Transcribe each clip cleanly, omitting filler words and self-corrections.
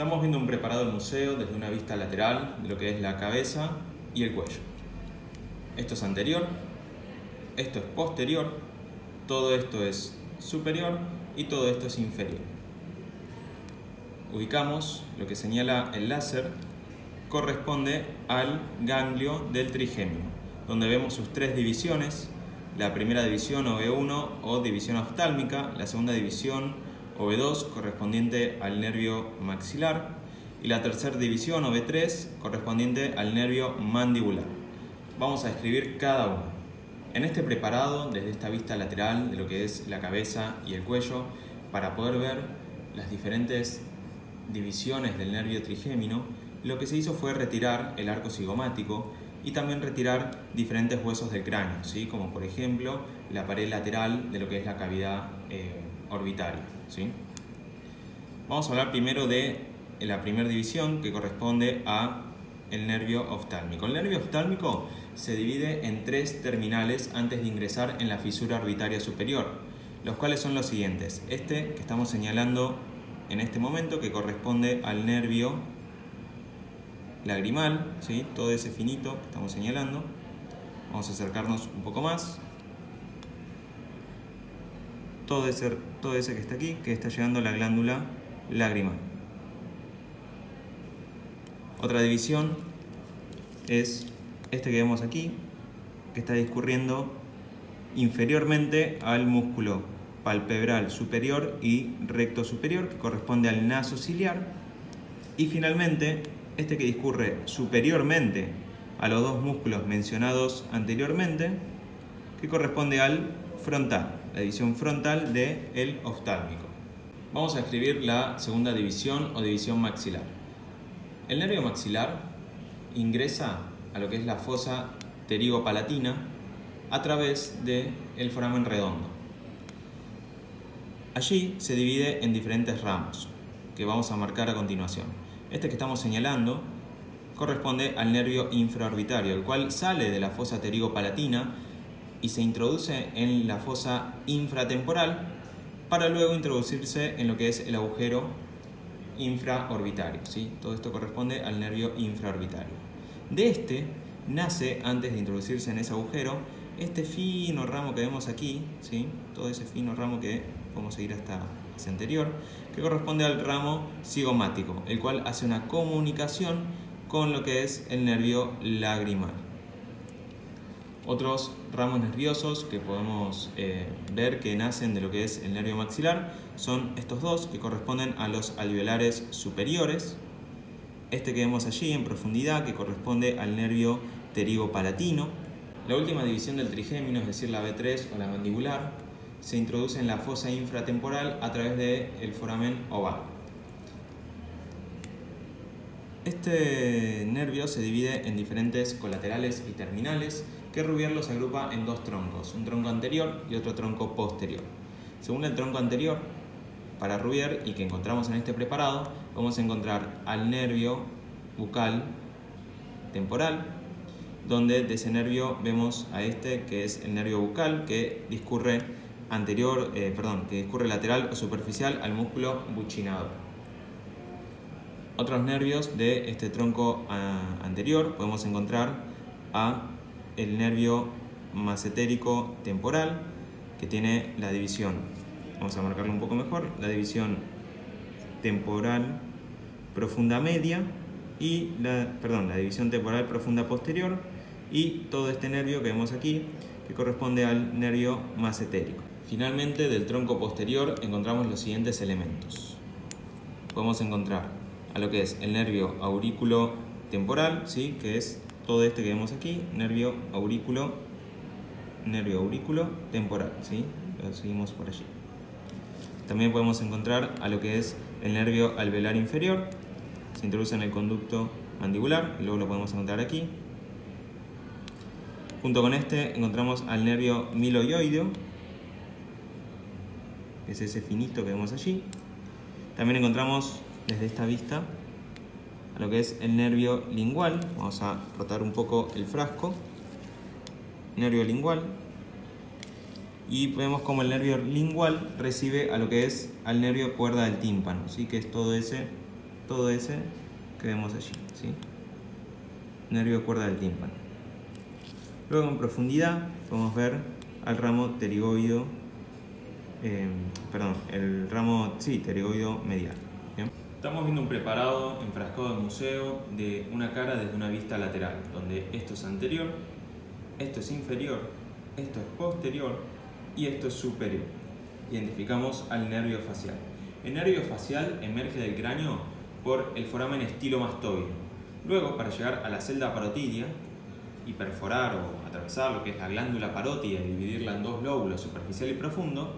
Estamos viendo un preparado del museo desde una vista lateral de lo que es la cabeza y el cuello. Esto es anterior, esto es posterior, todo esto es superior y todo esto es inferior. Ubicamos lo que señala el láser, corresponde al ganglio del trigémino, donde vemos sus tres divisiones: la primera división o B1 o división oftálmica, la segunda división o B2 correspondiente al nervio maxilar y la tercera división o B3 correspondiente al nervio mandibular. Vamos a describir cada uno. En este preparado, desde esta vista lateral de lo que es la cabeza y el cuello, para poder ver las diferentes divisiones del nervio trigémino, lo que se hizo fue retirar el arco cigomático y también retirar diferentes huesos del cráneo, ¿sí? Como por ejemplo la pared lateral de lo que es la cavidad orbitaria, ¿sí? Vamos a hablar primero de la primera división, que corresponde a el nervio oftálmico. El nervio oftálmico se divide en tres terminales antes de ingresar en la fisura orbitaria superior, los cuales son los siguientes: este que estamos señalando en este momento, que corresponde al nervio lagrimal, ¿sí? Todo ese finito que estamos señalando. Vamos a acercarnos un poco más. Todo ese que está aquí, que está llegando a la glándula lagrimal. Otra división es este que vemos aquí, que está discurriendo inferiormente al músculo palpebral superior y recto superior, que corresponde al naso ciliar. Y finalmente, este que discurre superiormente a los dos músculos mencionados anteriormente, que corresponde al frontal, la división frontal del oftálmico. Vamos a escribir la segunda división o división maxilar. El nervio maxilar ingresa a lo que es la fosa pterigopalatina a través del foramen redondo. Allí se divide en diferentes ramos, que vamos a marcar a continuación. Este que estamos señalando corresponde al nervio infraorbitario, el cual sale de la fosa pterigopalatina y se introduce en la fosa infratemporal para luego introducirse en lo que es el agujero infraorbitario, ¿sí? Todo esto corresponde al nervio infraorbitario. De este nace, antes de introducirse en ese agujero, este fino ramo que vemos aquí, ¿sí? Todo ese fino ramo que podemos seguir hasta ese anterior, que corresponde al ramo cigomático, el cual hace una comunicación con lo que es el nervio lagrimal. Otros ramos nerviosos que podemos ver que nacen de lo que es el nervio maxilar son estos dos, que corresponden a los alveolares superiores. Este que vemos allí en profundidad, que corresponde al nervio pterigopalatino. La última división del trigémino, es decir, la B3 o la mandibular, se introduce en la fosa infratemporal a través del foramen oval. Este nervio se divide en diferentes colaterales y terminales, que Rubier los agrupa en dos troncos, un tronco anterior y otro tronco posterior. Según el tronco anterior, para Rubier, y que encontramos en este preparado, vamos a encontrar al nervio bucal temporal, donde de ese nervio vemos a este, que es el nervio bucal, que discurre lateral o superficial al músculo buccinador. Otros nervios de este tronco anterior podemos encontrar el nervio macetérico temporal, que tiene la división, vamos a marcarlo un poco mejor, la división temporal profunda media y la división temporal profunda posterior, y todo este nervio que vemos aquí, que corresponde al nervio macetérico. Finalmente, del tronco posterior encontramos los siguientes elementos. Podemos encontrar a lo que es el nervio aurículo temporal, ¿sí? Que es todo este que vemos aquí, nervio aurículo temporal, ¿sí? Lo seguimos por allí. También podemos encontrar a lo que es el nervio alveolar inferior, se introduce en el conducto mandibular, y luego lo podemos encontrar aquí. Junto con este encontramos al nervio miloioideo, que es ese finito que vemos allí. También encontramos desde esta vista a lo que es el nervio lingual. Vamos a rotar un poco el frasco. Nervio lingual. Y vemos como el nervio lingual recibe a lo que es al nervio cuerda del tímpano, ¿sí? Que es todo ese todo ese que vemos allí, ¿sí? Nervio de cuerda del tímpano. Luego en profundidad podemos ver al ramo pterigoideo, pterigoideo medial. ¿Bien? Estamos viendo un preparado enfrascado en museo de una cara desde una vista lateral, donde esto es anterior, esto es inferior, esto es posterior y esto es superior. Identificamos al nervio facial. El nervio facial emerge del cráneo por el foramen estilomastoideo. Luego, para llegar a la celda parotidia y perforar o atravesar lo que es la glándula parótida y dividirla en dos lóbulos, superficial y profundo,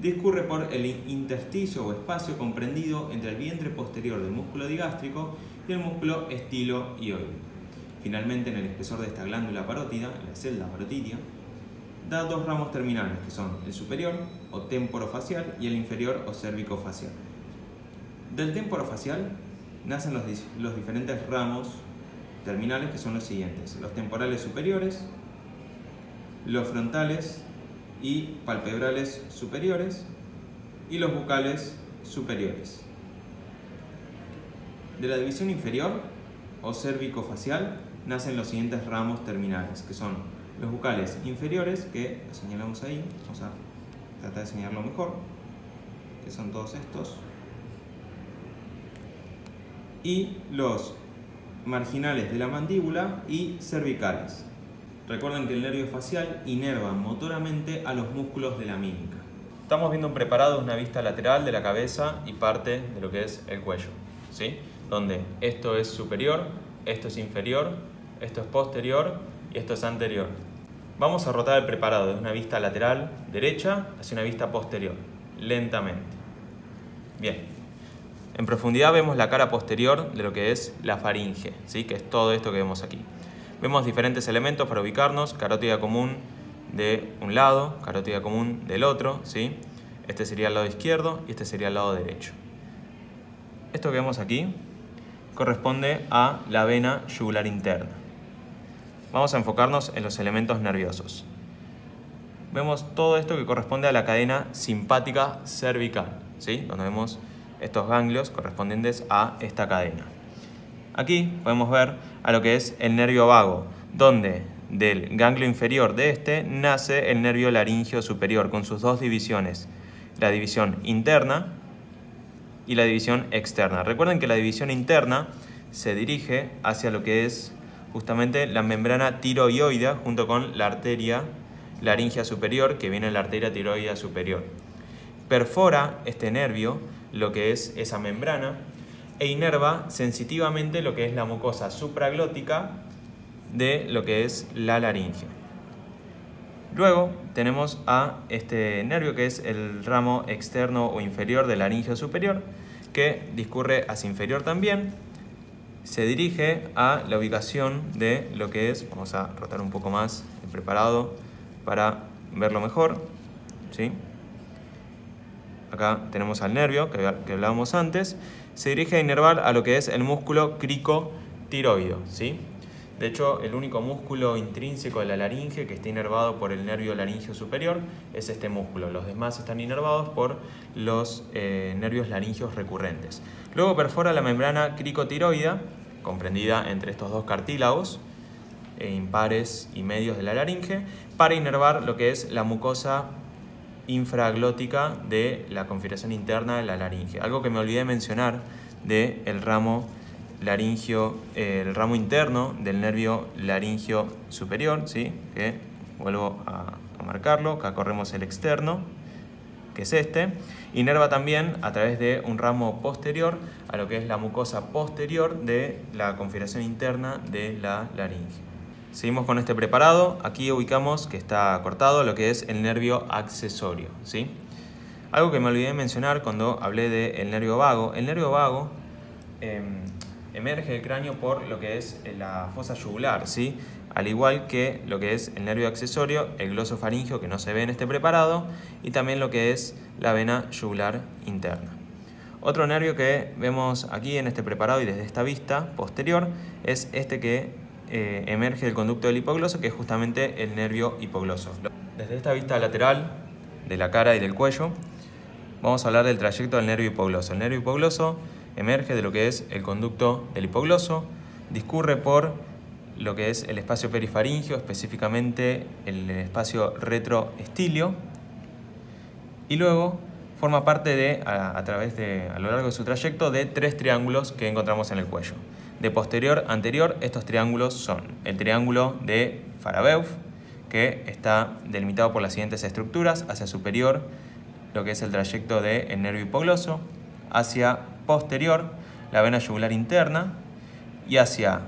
discurre por el intersticio o espacio comprendido entre el vientre posterior del músculo digástrico y el músculo estiloioide. Finalmente, en el espesor de esta glándula parótida, en la celda parotidia, da dos ramos terminales, que son el superior o temporofacial y el inferior o cérvico-facial. Del temporofacial nacen los diferentes ramos terminales, que son los siguientes: los temporales superiores, los frontales y palpebrales superiores y los bucales superiores. De la división inferior o cérvico-facial nacen los siguientes ramos terminales, que son los bucales inferiores, que lo señalamos ahí, vamos a tratar de señalarlo mejor, que son todos estos, y los marginales de la mandíbula y cervicales. Recuerden que el nervio facial inerva motoramente a los músculos de la mímica. Estamos viendo un preparado de una vista lateral de la cabeza y parte de lo que es el cuello, ¿sí? Donde esto es superior, esto es inferior, esto es posterior y esto es anterior. Vamos a rotar el preparado de una vista lateral derecha hacia una vista posterior, lentamente. Bien. En profundidad vemos la cara posterior de lo que es la faringe, ¿sí? Que es todo esto que vemos aquí. Vemos diferentes elementos para ubicarnos: carótida común de un lado, carótida común del otro, ¿sí? Este sería el lado izquierdo y este sería el lado derecho. Esto que vemos aquí corresponde a la vena yugular interna. Vamos a enfocarnos en los elementos nerviosos. Vemos todo esto que corresponde a la cadena simpática cervical, ¿sí? Donde vemos estos ganglios correspondientes a esta cadena. Aquí podemos ver a lo que es el nervio vago, donde del ganglio inferior de este nace el nervio laríngeo superior con sus dos divisiones, la división interna y la división externa. Recuerden que la división interna se dirige hacia lo que es justamente la membrana tiroidea junto con la arteria laríngea superior, que viene en la arteria tiroidea superior. Perfora este nervio lo que es esa membrana e inerva sensitivamente lo que es la mucosa supraglótica de lo que es la laringe. Luego tenemos a este nervio que es el ramo externo o inferior del laringio superior, que discurre hacia inferior también. Se dirige a la ubicación de lo que es, vamos a rotar un poco más el preparado para verlo mejor, ¿sí? Acá tenemos al nervio que hablábamos antes. Se dirige a inervar a lo que es el músculo cricotiroideo, ¿sí? De hecho, el único músculo intrínseco de la laringe que está inervado por el nervio laringio superior es este músculo. Los demás están inervados por los nervios laringios recurrentes. Luego perfora la membrana cricotiroidea, comprendida entre estos dos cartílagos impares y medios de la laringe, para inervar lo que es la mucosa infraglótica de la configuración interna de la laringe. Algo que me olvidé de mencionar del ramo laringio, el ramo interno del nervio laringio superior, ¿sí? Que vuelvo a marcarlo. Acá corremos el externo, que es este. Inerva también a través de un ramo posterior a lo que es la mucosa posterior de la configuración interna de la laringe. Seguimos con este preparado. Aquí ubicamos que está cortado lo que es el nervio accesorio, ¿sí? Algo que me olvidé de mencionar cuando hablé del nervio vago. El nervio vago emerge del cráneo por lo que es la fosa yugular, ¿sí? Al igual que lo que es el nervio accesorio, el glosofaringeo, que no se ve en este preparado, y también lo que es la vena yugular interna. Otro nervio que vemos aquí en este preparado y desde esta vista posterior es este que emerge del conducto del hipogloso, que es justamente el nervio hipogloso. Desde esta vista lateral de la cara y del cuello vamos a hablar del trayecto del nervio hipogloso. El nervio hipogloso emerge de lo que es el conducto del hipogloso, discurre por lo que es el espacio perifaringio, específicamente el espacio retroestilio, y luego forma parte a lo largo de su trayecto de 3 triángulos que encontramos en el cuello. De posterior a anterior, estos triángulos son el triángulo de Farabeuf, que está delimitado por las siguientes estructuras: hacia superior, lo que es el trayecto del nervio hipogloso, hacia posterior, la vena yugular interna, y hacia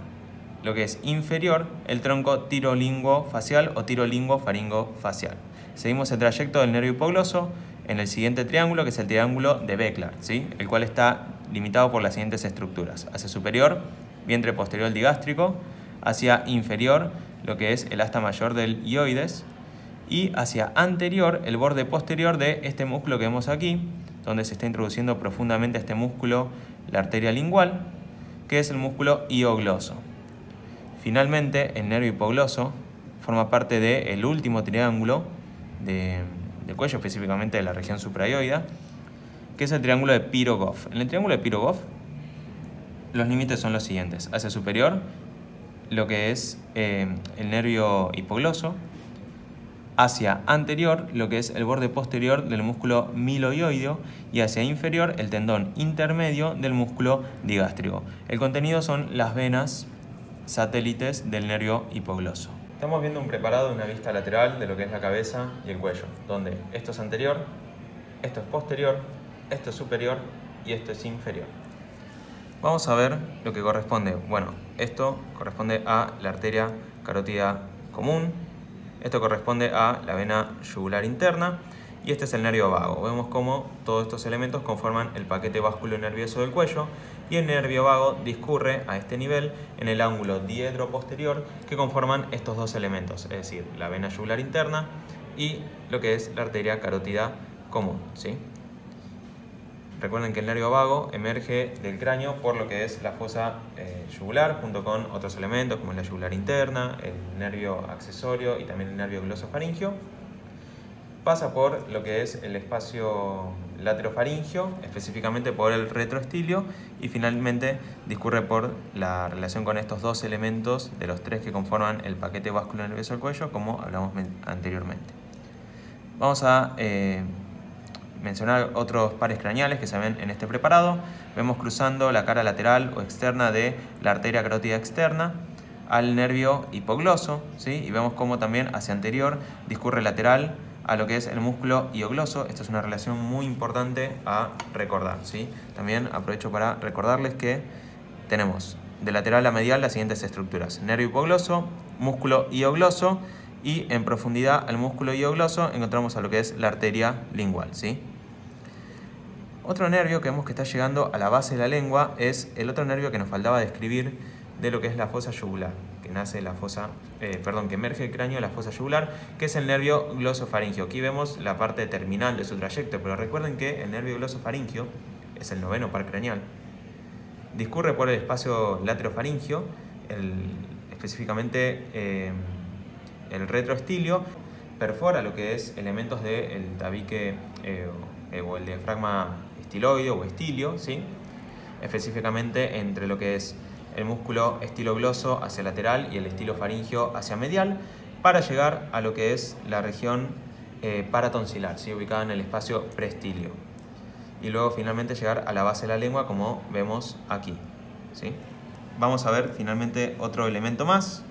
lo que es inferior, el tronco tirolinguofacial o tirolinguofaringofacial. Seguimos el trayecto del nervio hipogloso en el siguiente triángulo, que es el triángulo de Becklar, ¿sí? El cual está limitado por las siguientes estructuras: hacia superior, vientre posterior digástrico, hacia inferior, lo que es el asta mayor del hioides, y hacia anterior, el borde posterior de este músculo que vemos aquí, donde se está introduciendo profundamente este músculo, la arteria lingual, que es el músculo hiogloso. Finalmente, el nervio hipogloso forma parte del último triángulo del cuello, específicamente de la región suprayoidea, que es el triángulo de Pirogov. En el triángulo de Pirogov, los límites son los siguientes: hacia superior, lo que es el nervio hipogloso, hacia anterior, lo que es el borde posterior del músculo milohioideo, y hacia inferior, el tendón intermedio del músculo digástrico. El contenido son las venas satélites del nervio hipogloso. Estamos viendo un preparado de una vista lateral de lo que es la cabeza y el cuello, donde esto es anterior, esto es posterior, esto es superior y esto es inferior. Vamos a ver lo que corresponde. Bueno, esto corresponde a la arteria carótida común, esto corresponde a la vena yugular interna, y este es el nervio vago. Vemos cómo todos estos elementos conforman el paquete vasculonervioso del cuello, y el nervio vago discurre a este nivel en el ángulo diedro-posterior que conforman estos dos elementos, es decir, la vena yugular interna y lo que es la arteria carótida común, ¿sí? Recuerden que el nervio vago emerge del cráneo por lo que es la fosa yugular, junto con otros elementos como la yugular interna, el nervio accesorio y también el nervio glosofaringio. Pasa por lo que es el espacio laterofaringio, específicamente por el retroestilio, y finalmente discurre por la relación con estos dos elementos de los 3 que conforman el paquete vasculonervioso del cuello, como hablamos anteriormente. Vamos a mencionar otros pares craneales que se ven en este preparado. Vemos cruzando la cara lateral o externa de la arteria carótida externa al nervio hipogloso, ¿sí? Y vemos cómo también hacia anterior discurre lateral a lo que es el músculo hiogloso. Esta es una relación muy importante a recordar, ¿sí? También aprovecho para recordarles que tenemos de lateral a medial las siguientes estructuras: nervio hipogloso, músculo hiogloso, y en profundidad al músculo hiogloso encontramos a lo que es la arteria lingual, ¿sí? Otro nervio que vemos que está llegando a la base de la lengua es el otro nervio que nos faltaba describir de lo que es la fosa yugular, que emerge del cráneo de la fosa yugular, que es el nervio glosofaringio. Aquí vemos la parte terminal de su trayecto, pero recuerden que el nervio glosofaringio es el 9º par craneal. Discurre por el espacio laterofaringio, específicamente el retroestilio, perfora lo que es elementos del tabique o el diafragma estiloide o estilio, ¿sí? Específicamente entre lo que es el músculo estilogloso hacia lateral y el estilofaringio hacia medial, para llegar a lo que es la región paratonsilar, ¿sí? Ubicada en el espacio preestilio, y luego finalmente llegar a la base de la lengua, como vemos aquí, ¿sí? Vamos a ver finalmente otro elemento más.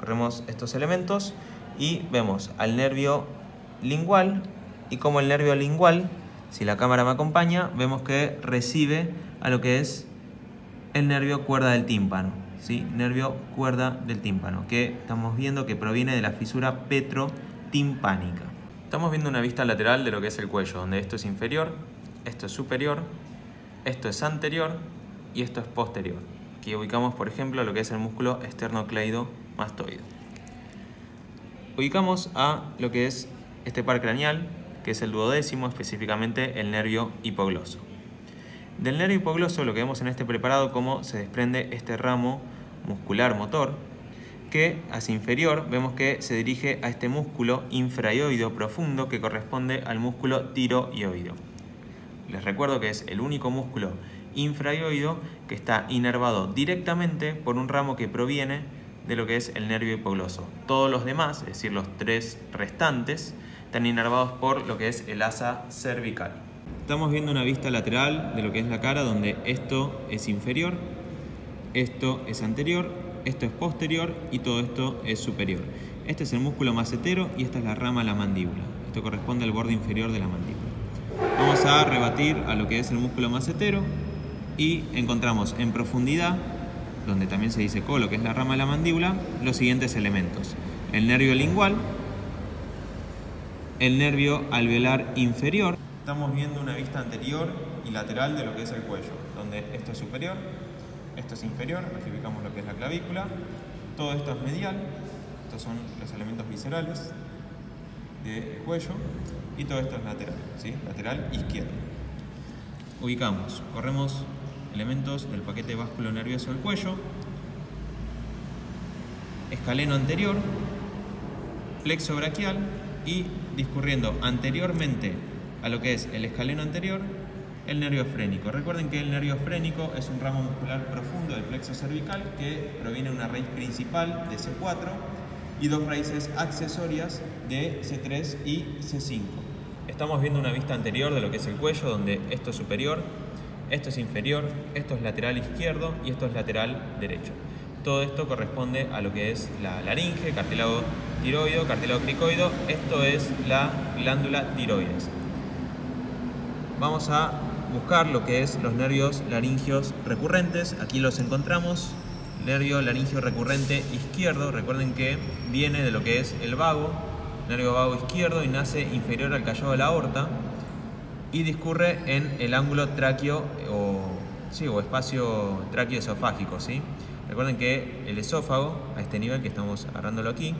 Corremos estos elementos y vemos al nervio lingual, y como el nervio lingual, si la cámara me acompaña, vemos que recibe a lo que es el nervio cuerda del tímpano, ¿sí? Nervio cuerda del tímpano, que estamos viendo que proviene de la fisura petrotimpánica. Estamos viendo una vista lateral de lo que es el cuello, donde esto es inferior, esto es superior, esto es anterior y esto es posterior. Aquí ubicamos, por ejemplo, lo que es el músculo esternocleidomastoide. Ubicamos a lo que es este par craneal, que es el duodécimo, específicamente el nervio hipogloso. Del nervio hipogloso lo que vemos en este preparado, cómo se desprende este ramo muscular motor, que hacia inferior vemos que se dirige a este músculo infraioideo profundo que corresponde al músculo tiroioideo. Les recuerdo que es el único músculo infraioido que está inervado directamente por un ramo que proviene de lo que es el nervio hipogloso. Todos los demás, es decir, los 3 restantes, están inervados por lo que es el asa cervical. Estamos viendo una vista lateral de lo que es la cara, donde esto es inferior, esto es anterior, esto es posterior y todo esto es superior. Este es el músculo macetero y esta es la rama de la mandíbula. Esto corresponde al borde inferior de la mandíbula. Vamos a rebatir a lo que es el músculo macetero y encontramos en profundidad, donde también se disecó lo que es la rama de la mandíbula, los siguientes elementos: el nervio lingual, el nervio alveolar inferior. Estamos viendo una vista anterior y lateral de lo que es el cuello, donde esto es superior, esto es inferior, aquí ubicamos lo que es la clavícula, todo esto es medial, estos son los elementos viscerales del cuello, y todo esto es lateral, ¿sí? Lateral izquierdo. Ubicamos, corremos elementos del paquete vasculonervioso del cuello, escaleno anterior, plexo braquial y discurriendo anteriormente a lo que es el escaleno anterior, el nervio frénico. Recuerden que el nervio frénico es un ramo muscular profundo del plexo cervical que proviene de una raíz principal de C4 y 2 raíces accesorias de C3 y C5. Estamos viendo una vista anterior de lo que es el cuello, donde esto es superior, esto es inferior, esto es lateral izquierdo y esto es lateral derecho. Todo esto corresponde a lo que es la laringe, cartílago tiroideo, cartílago cricoideo. Esto es la glándula tiroides. Vamos a buscar lo que es los nervios laringios recurrentes. Aquí los encontramos. Nervio laringio recurrente izquierdo. Recuerden que viene de lo que es el vago, nervio vago izquierdo, y nace inferior al callado de la aorta y discurre en el ángulo tráqueo o espacio tráqueo-esofágico, ¿sí? Recuerden que el esófago, a este nivel que estamos agarrándolo aquí,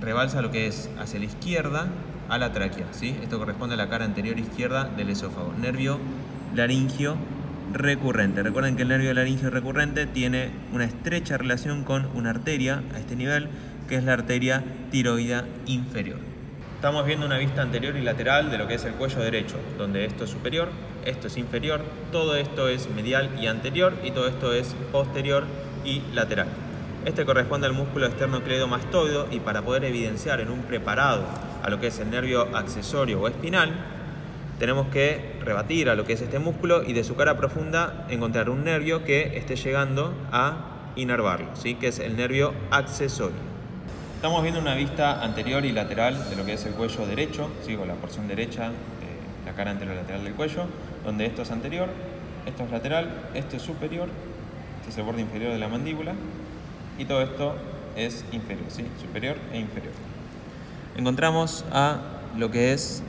rebalsa lo que es hacia la izquierda a la tráquea, ¿sí? Esto corresponde a la cara anterior izquierda del esófago. Nervio laringio recurrente. Recuerden que el nervio laringio recurrente tiene una estrecha relación con una arteria a este nivel, que es la arteria tiroidea inferior. Estamos viendo una vista anterior y lateral de lo que es el cuello derecho, donde esto es superior, esto es inferior, todo esto es medial y anterior y todo esto es posterior y lateral. Este corresponde al músculo esternocleidomastoideo, y para poder evidenciar en un preparado a lo que es el nervio accesorio o espinal, tenemos que rebatir a lo que es este músculo y de su cara profunda encontrar un nervio que esté llegando a inervarlo, ¿sí? Que es el nervio accesorio. Estamos viendo una vista anterior y lateral de lo que es el cuello derecho, ¿sí? O la porción derecha de la cara anterolateral del cuello, donde esto es anterior, esto es lateral, esto es superior, este es el borde inferior de la mandíbula y todo esto es inferior, ¿sí? Superior e inferior. Encontramos a lo que es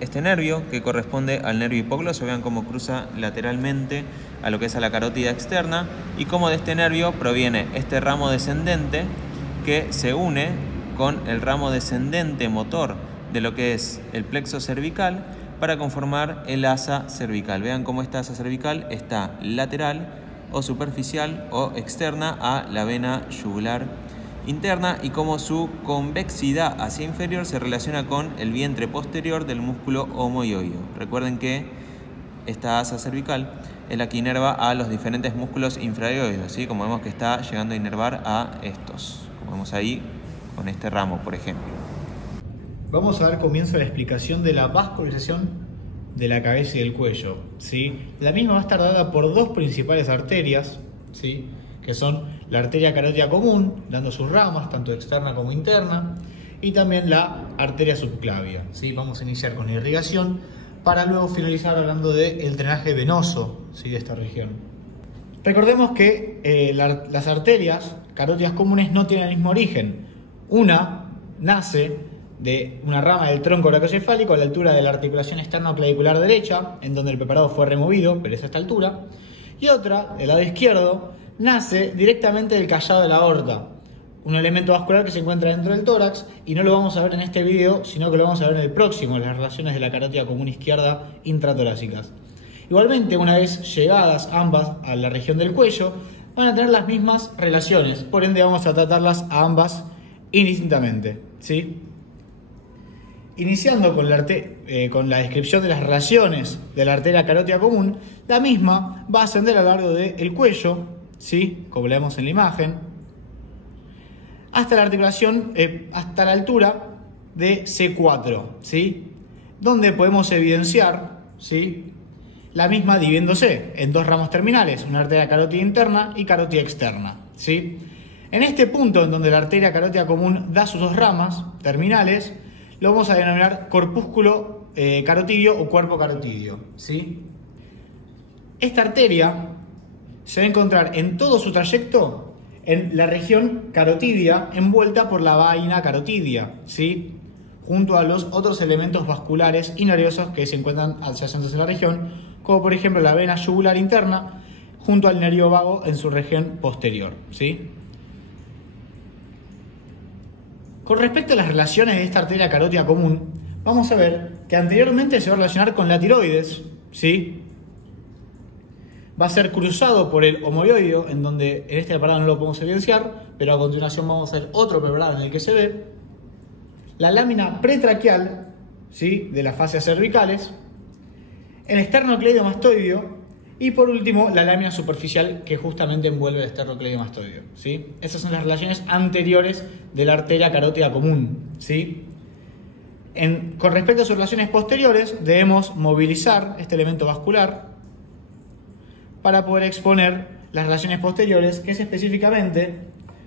este nervio, que corresponde al nervio hipogloso. Vean cómo cruza lateralmente a lo que es a la carótida externa y cómo de este nervio proviene este ramo descendente que se une con el ramo descendente motor de lo que es el plexo cervical para conformar el asa cervical. Vean cómo esta asa cervical está lateral o superficial o externa a la vena yugular interna y cómo su convexidad hacia inferior se relaciona con el vientre posterior del músculo omoioideo. Recuerden que esta asa cervical es la que inerva a los diferentes músculos infraioideos, ¿sí? Como vemos que está llegando a inervar a estos, como vemos ahí con este ramo, por ejemplo. Vamos a dar comienzo a la explicación de la vascularización de la cabeza y del cuello, ¿sí? La misma va a estar dada por 2 principales arterias, ¿sí? Que son la arteria carótida común, dando sus ramas, tanto externa como interna, y también la arteria subclavia, ¿sí? Vamos a iniciar con la irrigación para luego finalizar hablando del drenaje venoso, ¿sí? De esta región. Recordemos que las arterias carótidas comunes no tienen el mismo origen. Una nace de una rama del tronco brachioencefálico a la altura de la articulación esternoclavicular derecha, en donde el preparado fue removido, pero es a esta altura, y otra, del lado izquierdo, nace directamente del callado de la aorta, un elemento vascular que se encuentra dentro del tórax, y no lo vamos a ver en este video, sino que lo vamos a ver en el próximo, las relaciones de la carótida común izquierda intratorácicas. Igualmente, una vez llegadas ambas a la región del cuello, van a tener las mismas relaciones, por ende vamos a tratarlas a ambas indistintamente, ¿sí? Iniciando con la descripción de las relaciones de la arteria carótida común, la misma va a ascender a lo largo del cuello, ¿sí? Como le vemos en la imagen, hasta la articulación, hasta la altura de C4, ¿sí? Donde podemos evidenciar, ¿sí?, la misma dividiéndose en dos ramos terminales, una arteria carótida interna y carótida externa, ¿sí? En este punto en donde la arteria carótida común da sus dos ramas terminales, lo vamos a denominar corpúsculo carotidio o cuerpo carotidio, ¿sí? Esta arteria se va a encontrar en todo su trayecto en la región carotidia envuelta por la vaina carotidia, ¿sí?, junto a los otros elementos vasculares y nerviosos que se encuentran adyacentes en la región, como por ejemplo la vena yugular interna junto al nervio vago en su región posterior, ¿sí? Con respecto a las relaciones de esta arteria carótida común, vamos a ver que anteriormente se va a relacionar con la tiroides, ¿sí? Va a ser cruzado por el omoioideo, en donde en este preparado no lo podemos evidenciar, pero a continuación vamos a ver otro preparado en el que se ve la lámina pretraquial, ¿sí?, de las fascias cervicales, el esternocleidomastoideo y por último la lámina superficial que justamente envuelve el esternocleidomastoideo, ¿sí? Esas son las relaciones anteriores de la arteria carótida común, ¿sí? Con respecto a sus relaciones posteriores, debemos movilizar este elemento vascular para poder exponer las relaciones posteriores, que es específicamente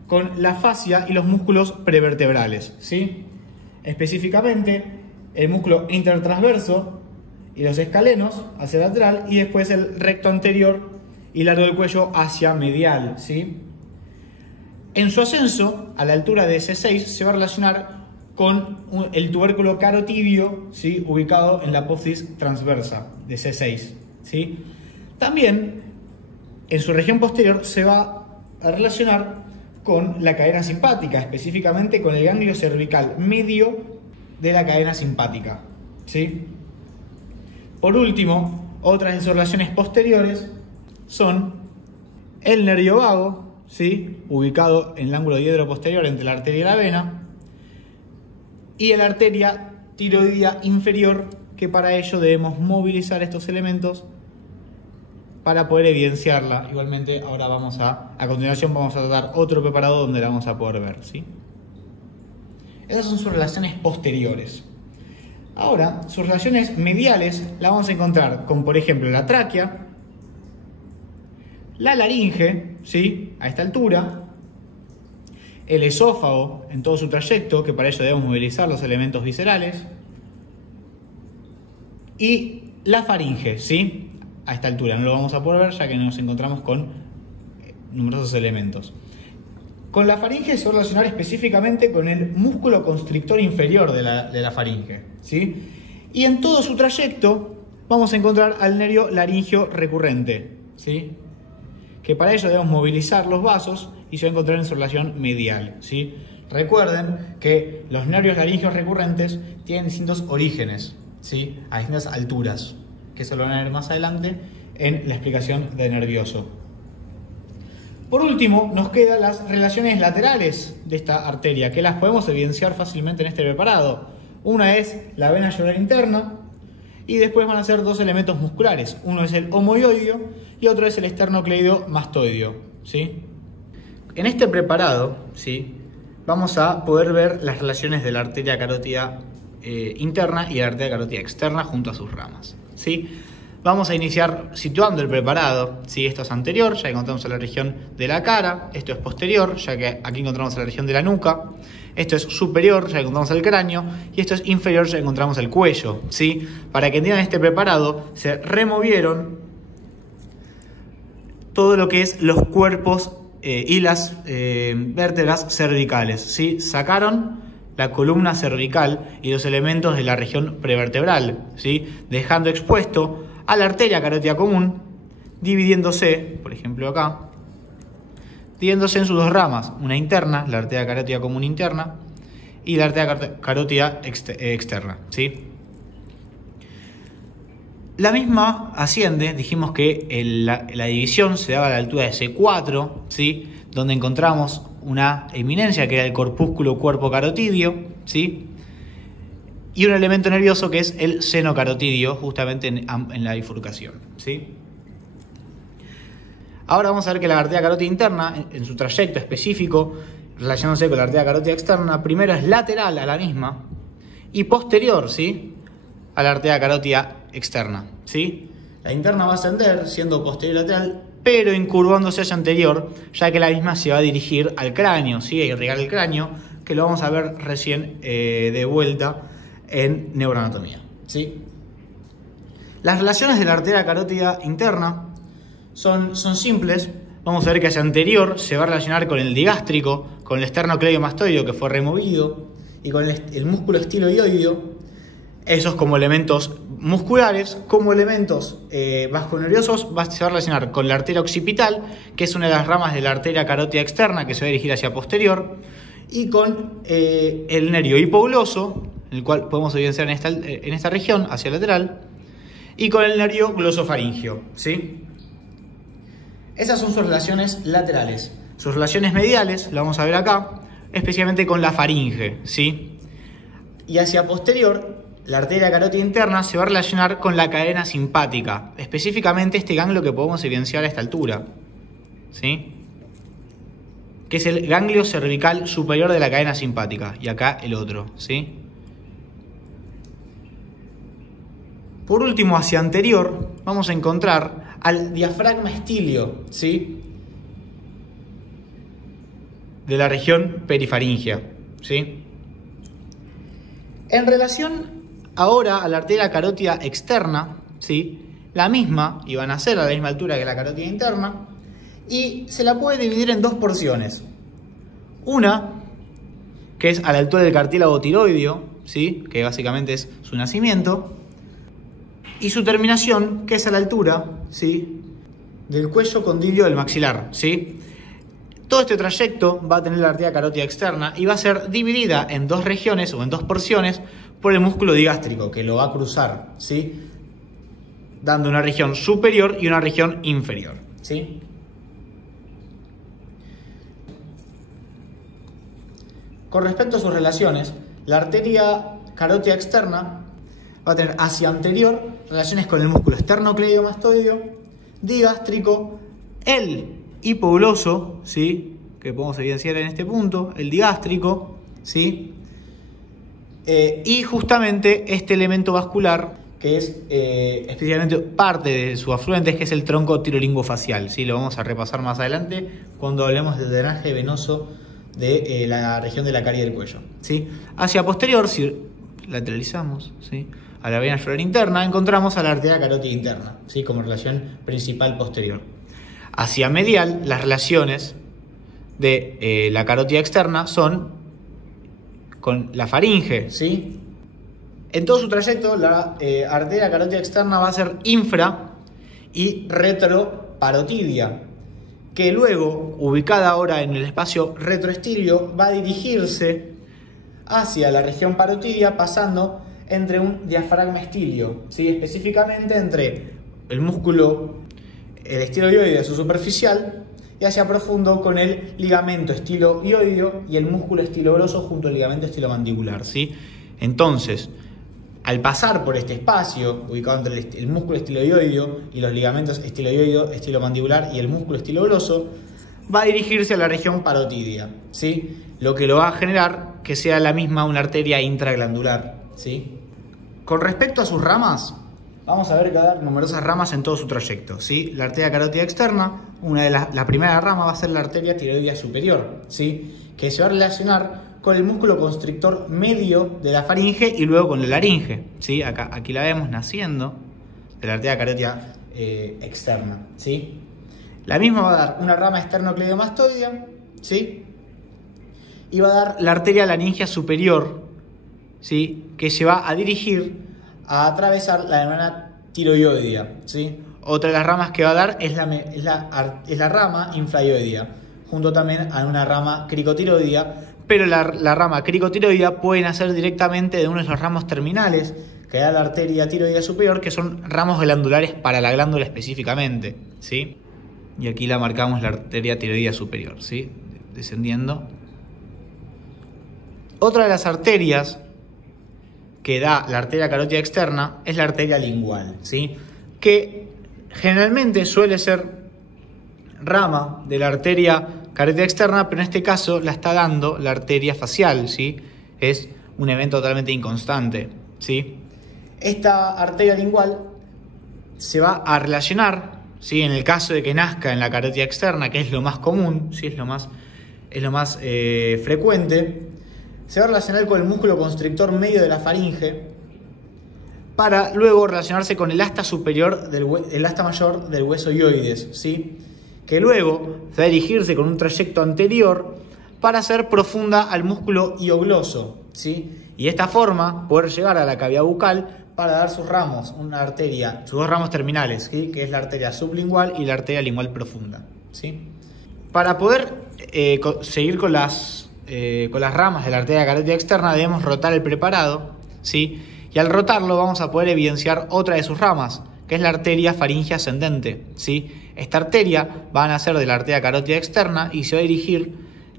con la fascia y los músculos prevertebrales, ¿sí? Específicamente el músculo intertransverso y los escalenos hacia lateral y después el recto anterior y largo del cuello hacia medial, ¿sí? En su ascenso a la altura de C6 se va a relacionar con el tubérculo carotidio, ¿sí?, ubicado en la apófisis transversa de C6, ¿sí? También en su región posterior se va a relacionar con la cadena simpática, específicamente con el ganglio cervical medio de la cadena simpática, ¿sí? Por último, otras de sus relaciones posteriores son el nervio vago, ¿sí?, ubicado en el ángulo diedro posterior entre la arteria y la vena, y la arteria tiroidea inferior, que para ello debemos movilizar estos elementos para poder evidenciarla. Igualmente ahora a continuación vamos a tratar otro preparado donde la vamos a poder ver, ¿sí? Esas son sus relaciones posteriores. Ahora, sus relaciones mediales la vamos a encontrar con, por ejemplo, la tráquea, la laringe, ¿sí?, a esta altura, el esófago en todo su trayecto, que para ello debemos movilizar los elementos viscerales, y la faringe, ¿sí?, a esta altura. No lo vamos a poder ver ya que nos encontramos con numerosos elementos. Con la faringe se va a relacionar específicamente con el músculo constrictor inferior de la faringe, ¿sí? Y en todo su trayecto vamos a encontrar al nervio laringio recurrente, ¿sí?, que para ello debemos movilizar los vasos y se va a encontrar en su relación medial, ¿sí? Recuerden que los nervios laringios recurrentes tienen distintos orígenes, ¿sí?, a distintas alturas, que se lo van a ver más adelante en la explicación de nervioso. Por último, nos quedan las relaciones laterales de esta arteria, que las podemos evidenciar fácilmente en este preparado. Una es la vena yugular interna y después van a ser dos elementos musculares. Uno es el omoioideo y otro es el esternocleidomastoideo, ¿sí? En este preparado, ¿sí?, vamos a poder ver las relaciones de la arteria carótida interna y la arteria carótida externa junto a sus ramas, ¿sí? Vamos a iniciar situando el preparado, ¿sí? Esto es anterior, ya encontramos en la región de la cara. Esto es posterior, ya que aquí encontramos la región de la nuca. Esto es superior, ya encontramos el cráneo. Y esto es inferior, ya encontramos el cuello, ¿sí? Para que entiendan este preparado, se removieron todo lo que es los cuerpos y las vértebras cervicales, ¿sí? Sacaron la columna cervical y los elementos de la región prevertebral, ¿sí?, dejando expuesto a la arteria carótida común, dividiéndose, por ejemplo acá, dividiéndose en sus dos ramas, una interna, la arteria carótida común interna, y la arteria carótida externa, ¿sí? La misma asciende, dijimos que la división se daba a la altura de C4, ¿sí?, donde encontramos una eminencia que era el corpúsculo cuerpo carotidio, ¿sí?, y un elemento nervioso que es el seno carotidio, justamente en la bifurcación, ¿sí? Ahora vamos a ver que la arteria carótida interna, en su trayecto específico, relacionándose con la arteria carótida externa, primero es lateral a la misma y posterior, ¿sí?, a la arteria carótida externa, ¿sí? La interna va a ascender siendo posterior y lateral, pero incurvándose hacia anterior, ya que la misma se va a dirigir al cráneo, ¿sí?, a irrigar el cráneo, que lo vamos a ver recién de vuelta en neuroanatomía, ¿sí? Las relaciones de la arteria carótida interna son simples. Vamos a ver que hacia anterior se va a relacionar con el digástrico, con el esternocleidomastoideo que fue removido y con el músculo estiloioideo. Esos como elementos musculares, como elementos vasculonerviosos, se va a relacionar con la arteria occipital, que es una de las ramas de la arteria carótida externa que se va a dirigir hacia posterior, y con el nervio hipogloso, el cual podemos evidenciar en esta región, hacia lateral, y con el nervio glosofaringeo, ¿sí? Esas son sus relaciones laterales. Sus relaciones mediales, la vamos a ver acá, especialmente con la faringe, ¿sí? Y hacia posterior, la arteria carótida interna se va a relacionar con la cadena simpática, específicamente este ganglio que podemos evidenciar a esta altura, ¿sí?, que es el ganglio cervical superior de la cadena simpática, y acá el otro, ¿sí? Por último, hacia anterior, vamos a encontrar al diafragma estilio, ¿sí?, de la región perifaringea, ¿sí? En relación ahora a la arteria carótida externa, ¿sí?, la misma, y van a ser a la misma altura que la carótida interna, y se la puede dividir en dos porciones. Una, que es a la altura del cartílago tiroideo, ¿sí?, que básicamente es su nacimiento, y su terminación, que es a la altura, ¿sí?, del cuello condilio del maxilar, ¿sí? Todo este trayecto va a tener la arteria carótida externa y va a ser dividida en dos regiones o en dos porciones por el músculo digástrico, que lo va a cruzar, ¿sí?, dando una región superior y una región inferior, ¿sí? Con respecto a sus relaciones, la arteria carótida externa va a tener hacia anterior relaciones con el músculo esternocleidomastoideo, digástrico, el hipogloso, ¿sí?, que podemos evidenciar en este punto, el digástrico, ¿sí?, y justamente este elemento vascular que es especialmente parte de sus afluentes, que es el tronco tirolingofacial, ¿sí?, lo vamos a repasar más adelante cuando hablemos del drenaje venoso de la región de la carie del cuello, ¿sí? Hacia posterior, si lateralizamos, ¿sí?, a la vena llorar interna, encontramos a la arteria carótida interna, ¿sí?, como relación principal posterior. Hacia medial, las relaciones de la carótida externa son con la faringe, ¿sí? En todo su trayecto, la arteria carótida externa va a ser infra y retroparotidia, que luego, ubicada ahora en el espacio retroestilio, va a dirigirse hacia la región parotidia, pasando entre un diafragma estilio, ¿sí?, específicamente entre el músculo, el estiloioide, su superficial, y hacia profundo con el ligamento estiloioideo y el músculo estilogloso junto al ligamento estilomandibular, ¿sí? Entonces, al pasar por este espacio, ubicado entre el músculo estiloioideo y los ligamentos estiloioideo, estilomandibular y el músculo estilogloso, va a dirigirse a la región parotidia, ¿sí?, lo que lo va a generar que sea la misma una arteria intraglandular, ¿sí? Con respecto a sus ramas, vamos a ver que va a dar numerosas ramas en todo su trayecto, ¿sí? La arteria carótida externa, la primera rama va a ser la arteria tiroidea superior, ¿sí?, que se va a relacionar con el músculo constrictor medio de la faringe y luego con la laringe, ¿sí? Aquí la vemos naciendo de la arteria carótida externa, ¿sí? La misma va a dar una rama esternocleidomastoidea, ¿sí?, y va a dar la arteria laringea superior, ¿sí?, que se va a dirigir a atravesar la membrana tiroidea, ¿sí? Otra de las ramas que va a dar es la rama infraioidea, junto también a una rama cricotiroidea, pero la rama cricotiroidea puede nacer directamente de uno de los ramos terminales que da la arteria tiroidea superior, que son ramos glandulares para la glándula específicamente, ¿sí? Y aquí la marcamos, la arteria tiroidea superior, ¿sí?, descendiendo. Otra de las arterias que da la arteria carótida externa es la arteria lingual, ¿sí? Que generalmente suele ser rama de la arteria carótida externa, pero en este caso la está dando la arteria facial, ¿sí? Es un evento totalmente inconstante, ¿sí? Esta arteria lingual se va a relacionar, ¿sí? En el caso de que nazca en la carótida externa, que es lo más común, ¿sí? Es lo más frecuente, se va a relacionar con el músculo constrictor medio de la faringe para luego relacionarse con el asta superior el asta mayor del hueso hioides, ¿sí? Que luego va a dirigirse con un trayecto anterior para hacer profunda al músculo hiogloso, ¿sí? Y de esta forma poder llegar a la cavidad bucal para dar sus ramos, una arteria, sus dos ramos terminales, ¿sí? Que es la arteria sublingual y la arteria lingual profunda, ¿sí? Para poder seguir con las ramas de la arteria carótida externa debemos rotar el preparado, ¿sí? Y al rotarlo vamos a poder evidenciar otra de sus ramas, que es la arteria faringe ascendente, ¿sí? Esta arteria va a nacer de la arteria carótida externa y se va a dirigir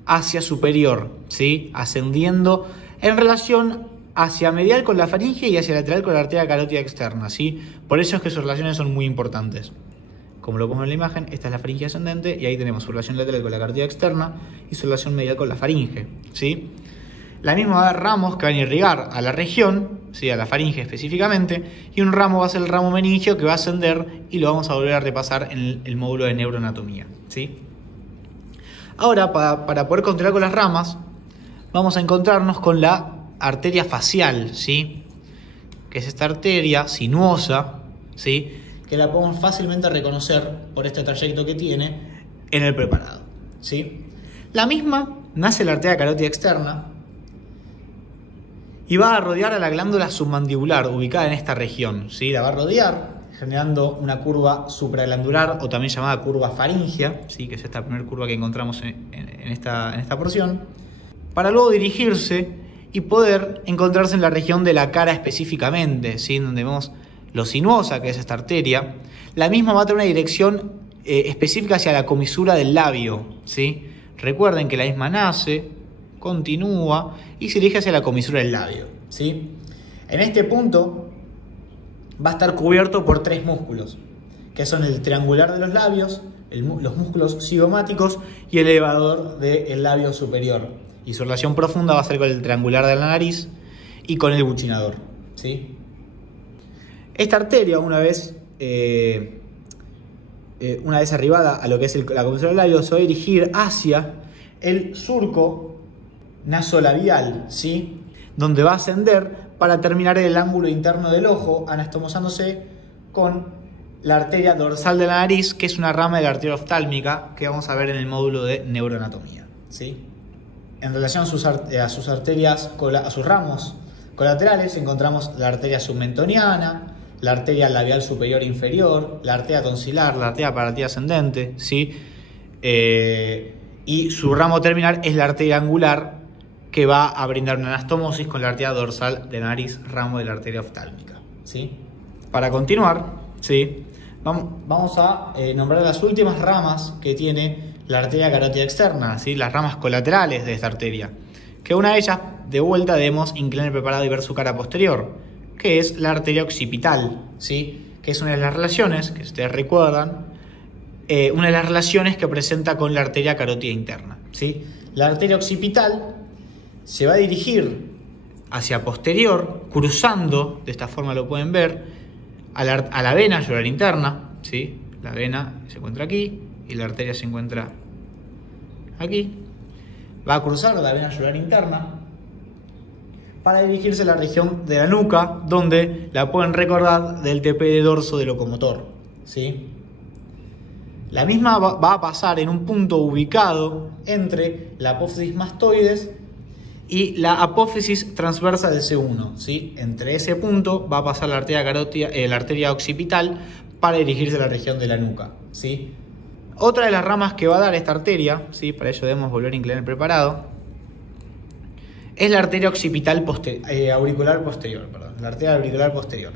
hacia superior, ¿sí? Ascendiendo en relación hacia medial con la faringe y hacia lateral con la arteria carótida externa, ¿sí? Por eso es que sus relaciones son muy importantes. Como lo pongo en la imagen, esta es la faringe ascendente y ahí tenemos su relación lateral con la carótida externa y su relación medial con la faringe, ¿sí? La misma va a dar ramos que van a irrigar a la región, ¿sí? A la faringe específicamente, y un ramo va a ser el ramo meningio que va a ascender y lo vamos a volver a repasar en el módulo de neuroanatomía, ¿sí? Ahora, para poder continuar con las ramas, vamos a encontrarnos con la arteria facial, ¿sí? Que es esta arteria sinuosa, ¿sí? Que la podemos fácilmente reconocer por este trayecto que tiene en el preparado, ¿sí? La misma nace la arteria carótida externa y va a rodear a la glándula submandibular ubicada en esta región, ¿sí? La va a rodear generando una curva supraglandular o también llamada curva faringea, ¿sí? Que es esta primera curva que encontramos en esta porción, para luego dirigirse y poder encontrarse en la región de la cara específicamente, ¿sí? Donde vemos lo sinuosa, que es esta arteria. La misma va a tener una dirección específica hacia la comisura del labio, ¿sí? Recuerden que la misma nace, continúa y se dirige hacia la comisura del labio, ¿sí? En este punto va a estar cubierto por tres músculos, que son el triangular de los labios, los músculos cigomáticos y el elevador del labio superior. Y su relación profunda va a ser con el triangular de la nariz y con el buccinador, ¿sí? Esta arteria, una vez arribada a lo que es la comisura del labio, se va a dirigir hacia el surco nasolabial, ¿sí? Donde va a ascender para terminar en el ángulo interno del ojo, anastomosándose con la arteria dorsal de la nariz, que es una rama de la arteria oftálmica que vamos a ver en el módulo de neuroanatomía, ¿sí? En relación a sus ramos colaterales encontramos la arteria submentoniana, la arteria labial superior e inferior, la arteria tonsilar, la arteria parotidia ascendente, ¿sí? Y su ramo terminal es la arteria angular, que va a brindar una anastomosis con la arteria dorsal de la nariz, ramo de la arteria oftálmica, ¿sí? Para continuar, ¿sí? Vamos a nombrar las últimas ramas que tiene la arteria carótida externa, ¿sí? Las ramas colaterales de esta arteria, que una de ellas, de vuelta, debemos inclinar el preparado y ver su cara posterior, que es la arteria occipital, ¿sí? Que es una de las relaciones, que ustedes recuerdan, una de las relaciones que presenta con la arteria carótida interna, ¿sí? La arteria occipital se va a dirigir hacia posterior, cruzando, de esta forma lo pueden ver, a la vena yugular interna, ¿sí? La vena se encuentra aquí y la arteria se encuentra aquí. Va a cruzar la vena yugular interna para dirigirse a la región de la nuca, donde la pueden recordar del TP de dorso de locomotor, ¿sí? La misma va a pasar en un punto ubicado entre la apófisis mastoides y la apófisis transversa del C1, ¿sí? Entre ese punto va a pasar la arteria occipital para dirigirse a la región de la nuca, ¿sí? Otra de las ramas que va a dar esta arteria, ¿sí? Para ello debemos volver a inclinar el preparado, es la arteria occipital auricular posterior, la arteria auricular posterior,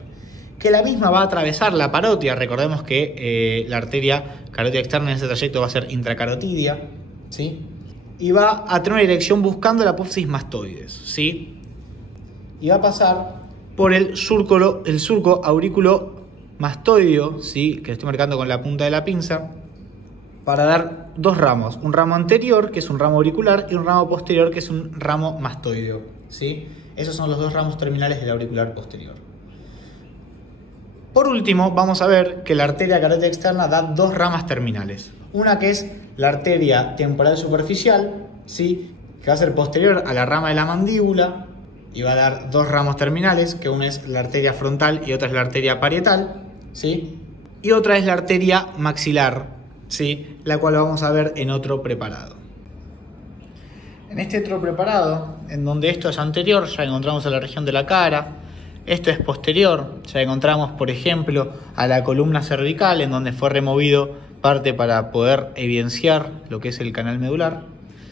que la misma va a atravesar la parótida. Recordemos que la arteria carótida externa en ese trayecto va a ser intracarotidia, ¿sí? Y va a tener una dirección buscando la apófisis mastoides, ¿sí? Y va a pasar por el surco auriculomastoideo, ¿sí? Que lo estoy marcando con la punta de la pinza, para dar dos ramos, un ramo anterior, que es un ramo auricular, y un ramo posterior, que es un ramo mastoideo, ¿sí? Esos son los dos ramos terminales del auricular posterior. Por último, vamos a ver que la arteria carótida externa da dos ramas terminales. Una que es la arteria temporal superficial, ¿sí? Que va a ser posterior a la rama de la mandíbula y va a dar dos ramos terminales, que una es la arteria frontal y otra es la arteria parietal, ¿sí? Y otra es la arteria maxilar, ¿sí? La cual vamos a ver en otro preparado. En este otro preparado, en donde esto es anterior, ya encontramos a la región de la cara. Esto es posterior, ya encontramos, por ejemplo, a la columna cervical, en donde fue removido parte para poder evidenciar lo que es el canal medular,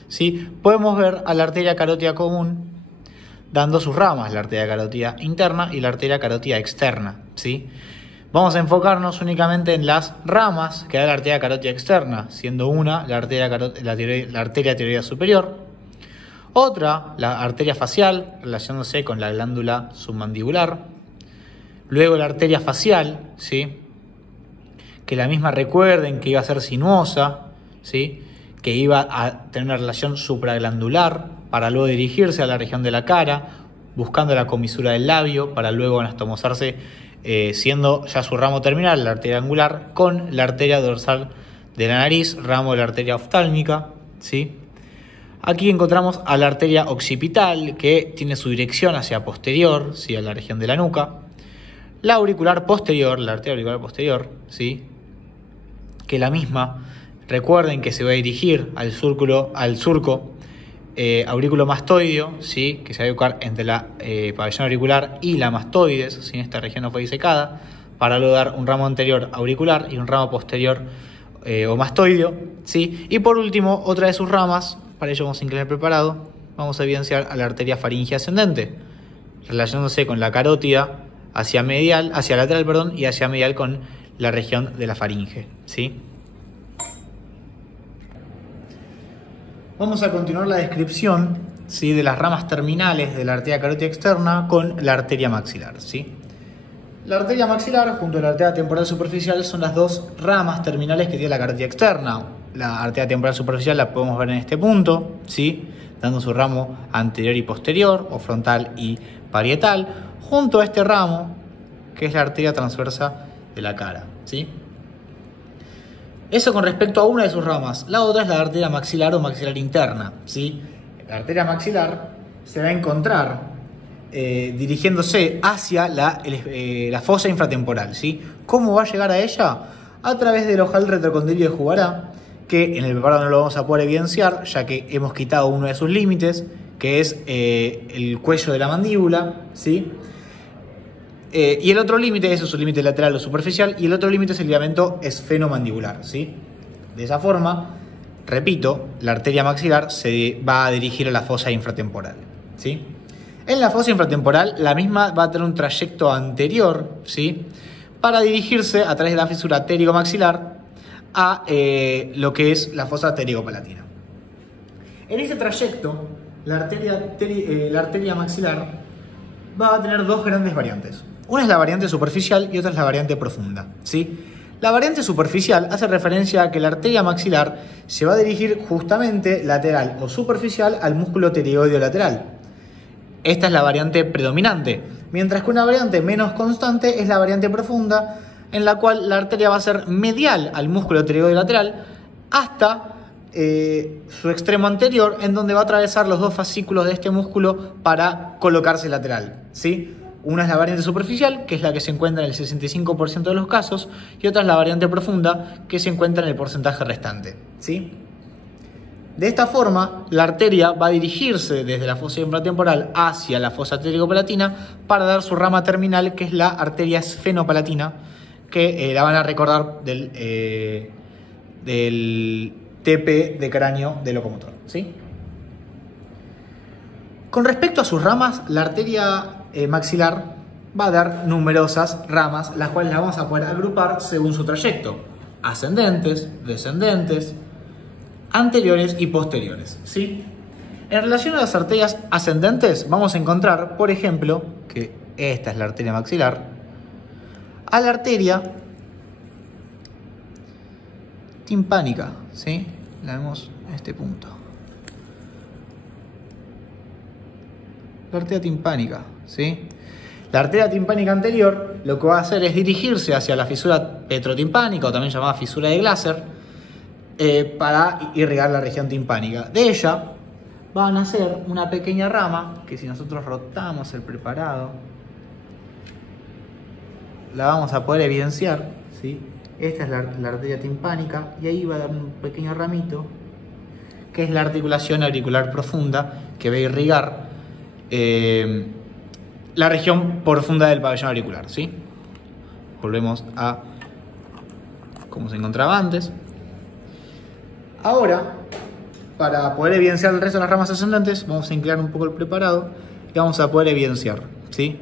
¿sí? Podemos ver a la arteria carótida común dando sus ramas, la arteria carótida interna y la arteria carótida externa, ¿sí? Vamos a enfocarnos únicamente en las ramas que da la arteria carótida externa, siendo una la arteria tiroidea superior, otra la arteria facial, relacionándose con la glándula submandibular, luego la arteria facial, ¿sí? Que la misma, recuerden que iba a ser sinuosa, ¿sí? Que iba a tener una relación supraglandular para luego dirigirse a la región de la cara, buscando la comisura del labio para luego anastomosarse, siendo ya su ramo terminal la arteria angular con la arteria dorsal de la nariz, ramo de la arteria oftálmica, ¿sí? Aquí encontramos a la arteria occipital, que tiene su dirección hacia posterior, ¿sí? A la región de la nuca. La auricular posterior, la arteria auricular posterior, ¿sí? Que la misma, recuerden que se va a dirigir al surco auriculomastoideo, ¿sí? Que se va a ubicar entre la pabellón auricular y la mastoides, si en esta región no fue disecada, para luego dar un ramo anterior auricular y un ramo posterior o mastoideo, ¿sí? Y por último, otra de sus ramas, para ello vamos a inclinar preparado, vamos a evidenciar a la arteria faríngea ascendente, relacionándose con la carótida hacia lateral, y hacia medial con la región de la faringe, ¿sí? Vamos a continuar la descripción, ¿sí? De las ramas terminales de la arteria carótida externa con la arteria maxilar, ¿sí? La arteria maxilar junto a la arteria temporal superficial son las dos ramas terminales que tiene la carótida externa. La arteria temporal superficial la podemos ver en este punto, ¿sí? Dando su ramo anterior y posterior, o frontal y parietal, junto a este ramo que es la arteria transversa de la cara, ¿sí? Eso con respecto a una de sus ramas. La otra es la arteria maxilar o maxilar interna, ¿sí? La arteria maxilar se va a encontrar dirigiéndose hacia la fosa infratemporal, ¿sí? ¿Cómo va a llegar a ella? A través del ojal retrocondilio de Juvará, que en el preparado no lo vamos a poder evidenciar, ya que hemos quitado uno de sus límites, que es el cuello de la mandíbula, ¿sí? Y el otro límite, ese es su límite lateral o superficial, y el otro límite es el ligamento esfenomandibular, ¿sí? De esa forma, repito, la arteria maxilar se va a dirigir a la fosa infratemporal, ¿sí? En la fosa infratemporal, la misma va a tener un trayecto anterior, ¿sí? Para dirigirse a través de la fisura pterigomaxilar a lo que es la fosa pterigopalatina. En este trayecto, la arteria maxilar va a tener dos grandes variantes. Una es la variante superficial y otra es la variante profunda, ¿sí? La variante superficial hace referencia a que la arteria maxilar se va a dirigir justamente lateral o superficial al músculo pterigoideo lateral. Esta es la variante predominante, mientras que una variante menos constante es la variante profunda, en la cual la arteria va a ser medial al músculo pterigoideo lateral hasta su extremo anterior, en donde va a atravesar los dos fascículos de este músculo para colocarse lateral, ¿sí? Una es la variante superficial, que es la que se encuentra en el 65% de los casos, y otra es la variante profunda, que se encuentra en el porcentaje restante, ¿sí? De esta forma, la arteria va a dirigirse desde la fosa infratemporal hacia la fosa pterigopalatina para dar su rama terminal, que es la arteria esfenopalatina, que la van a recordar del TP de cráneo de locomotor, ¿sí? Con respecto a sus ramas, la arteria maxilar va a dar numerosas ramas, las cuales las vamos a poder agrupar según su trayecto: ascendentes, descendentes, anteriores y posteriores, ¿sí? En relación a las arterias ascendentes, vamos a encontrar, por ejemplo, que esta es la arteria maxilar, a la arteria timpánica, ¿sí? La vemos en este punto. La arteria timpánica, ¿sí? La arteria timpánica anterior lo que va a hacer es dirigirse hacia la fisura petrotimpánica, o también llamada fisura de Glaser, para irrigar la región timpánica. De ella va a nacer una pequeña rama que, si nosotros rotamos el preparado, la vamos a poder evidenciar, ¿sí? Esta es la arteria timpánica, y ahí va a dar un pequeño ramito que es la articulación auricular profunda, que va a irrigar la región profunda del pabellón auricular, ¿sí? Volvemos a como se encontraba antes. Ahora, para poder evidenciar el resto de las ramas ascendentes, vamos a inclinar un poco el preparado y vamos a poder evidenciar, ¿sí?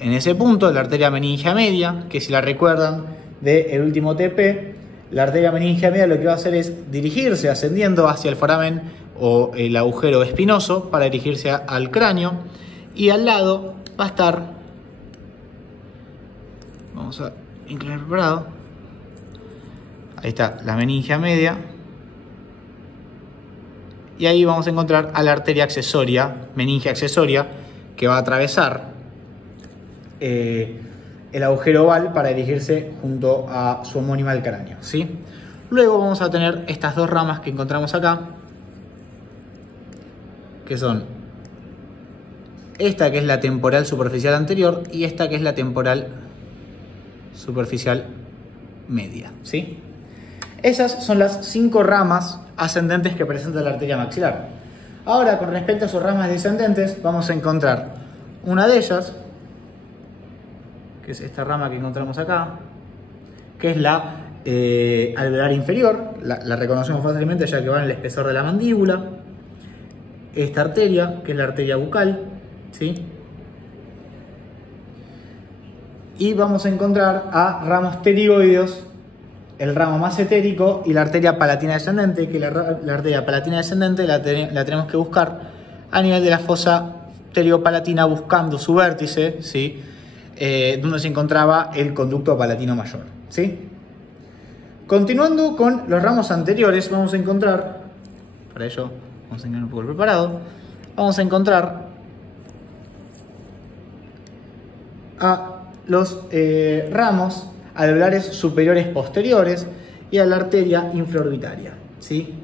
En ese punto, la arteria meningia media, que si la recuerdan del último TP, la arteria meningia media lo que va a hacer es dirigirse ascendiendo hacia el foramen o el agujero espinoso para dirigirse al cráneo, y al lado va a estar, vamos a inclinar el preparado, ahí está la meningia media, y ahí vamos a encontrar a la arteria accesoria, meningia accesoria, que va a atravesar el agujero oval para dirigirse junto a su homónima al cráneo, ¿sí? Luego vamos a tener estas dos ramas que encontramos acá, que son esta, que es la temporal superficial anterior, y esta, que es la temporal superficial media, ¿sí? Esas son las 5 ramas ascendentes que presenta la arteria maxilar. Ahora, con respecto a sus ramas descendentes, vamos a encontrar una de ellas, que es esta rama que encontramos acá, que es la alveolar inferior. La reconocemos fácilmente ya que va en el espesor de la mandíbula. Esta arteria, que es la arteria bucal, ¿sí? Y vamos a encontrar a ramos pterigoideos, el ramo más etérico, y la arteria palatina descendente, que la arteria palatina descendente la tenemos que buscar a nivel de la fosa pteriopalatina, buscando su vértice, ¿sí? Donde se encontraba el conducto palatino mayor, ¿sí? Continuando con los ramos anteriores, vamos a encontrar, para ello vamos a encontrar un poco el preparado, vamos a encontrar a los ramos alveolares superiores posteriores y a la arteria infraorbitaria, ¿sí?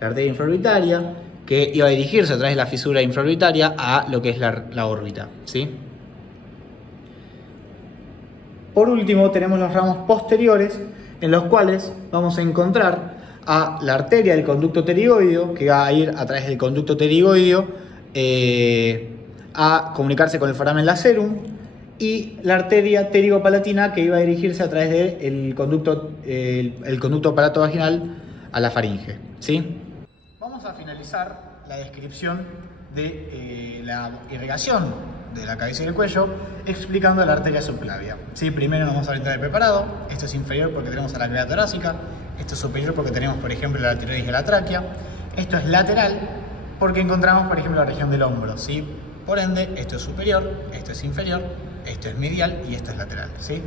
La arteria infraorbitaria, que iba a dirigirse a través de la fisura infraorbitaria a lo que es la órbita, ¿sí? Por último, tenemos los ramos posteriores, en los cuales vamos a encontrar a la arteria del conducto pterigoideo, que va a ir a través del conducto pterigoideo a comunicarse con el foramen lacerum, y la arteria pterigopalatina, que iba a dirigirse a través del conducto, el conducto palatovaginal a la faringe, ¿sí? Vamos a finalizar la descripción de la irrigación de la cabeza y del cuello explicando la arteria subclavia, ¿sí? Primero nos vamos a orientar el preparado. Esto es inferior porque tenemos a la cavidad torácica. Esto es superior porque tenemos, por ejemplo, la tiroides y la tráquea. Esto es lateral porque encontramos, por ejemplo, la región del hombro, ¿sí? Por ende, esto es superior, esto es inferior, esto es medial y esto es lateral, ¿sí?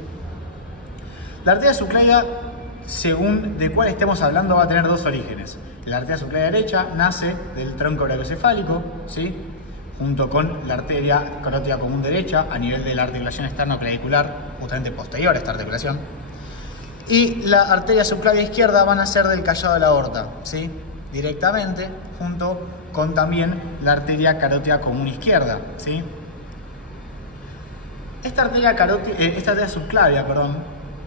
La arteria subclavia, según de cuál estemos hablando, va a tener dos orígenes. La arteria subclavia derecha nace del tronco brachiocefálico, ¿sí? Junto con la arteria carótida común derecha a nivel de la articulación externo-clavicular, justamente posterior a esta articulación. Y la arteria subclavia izquierda van a ser del callado de la aorta, ¿sí? Directamente, junto con también la arteria carótida común izquierda, ¿sí? Esta arteria subclavia,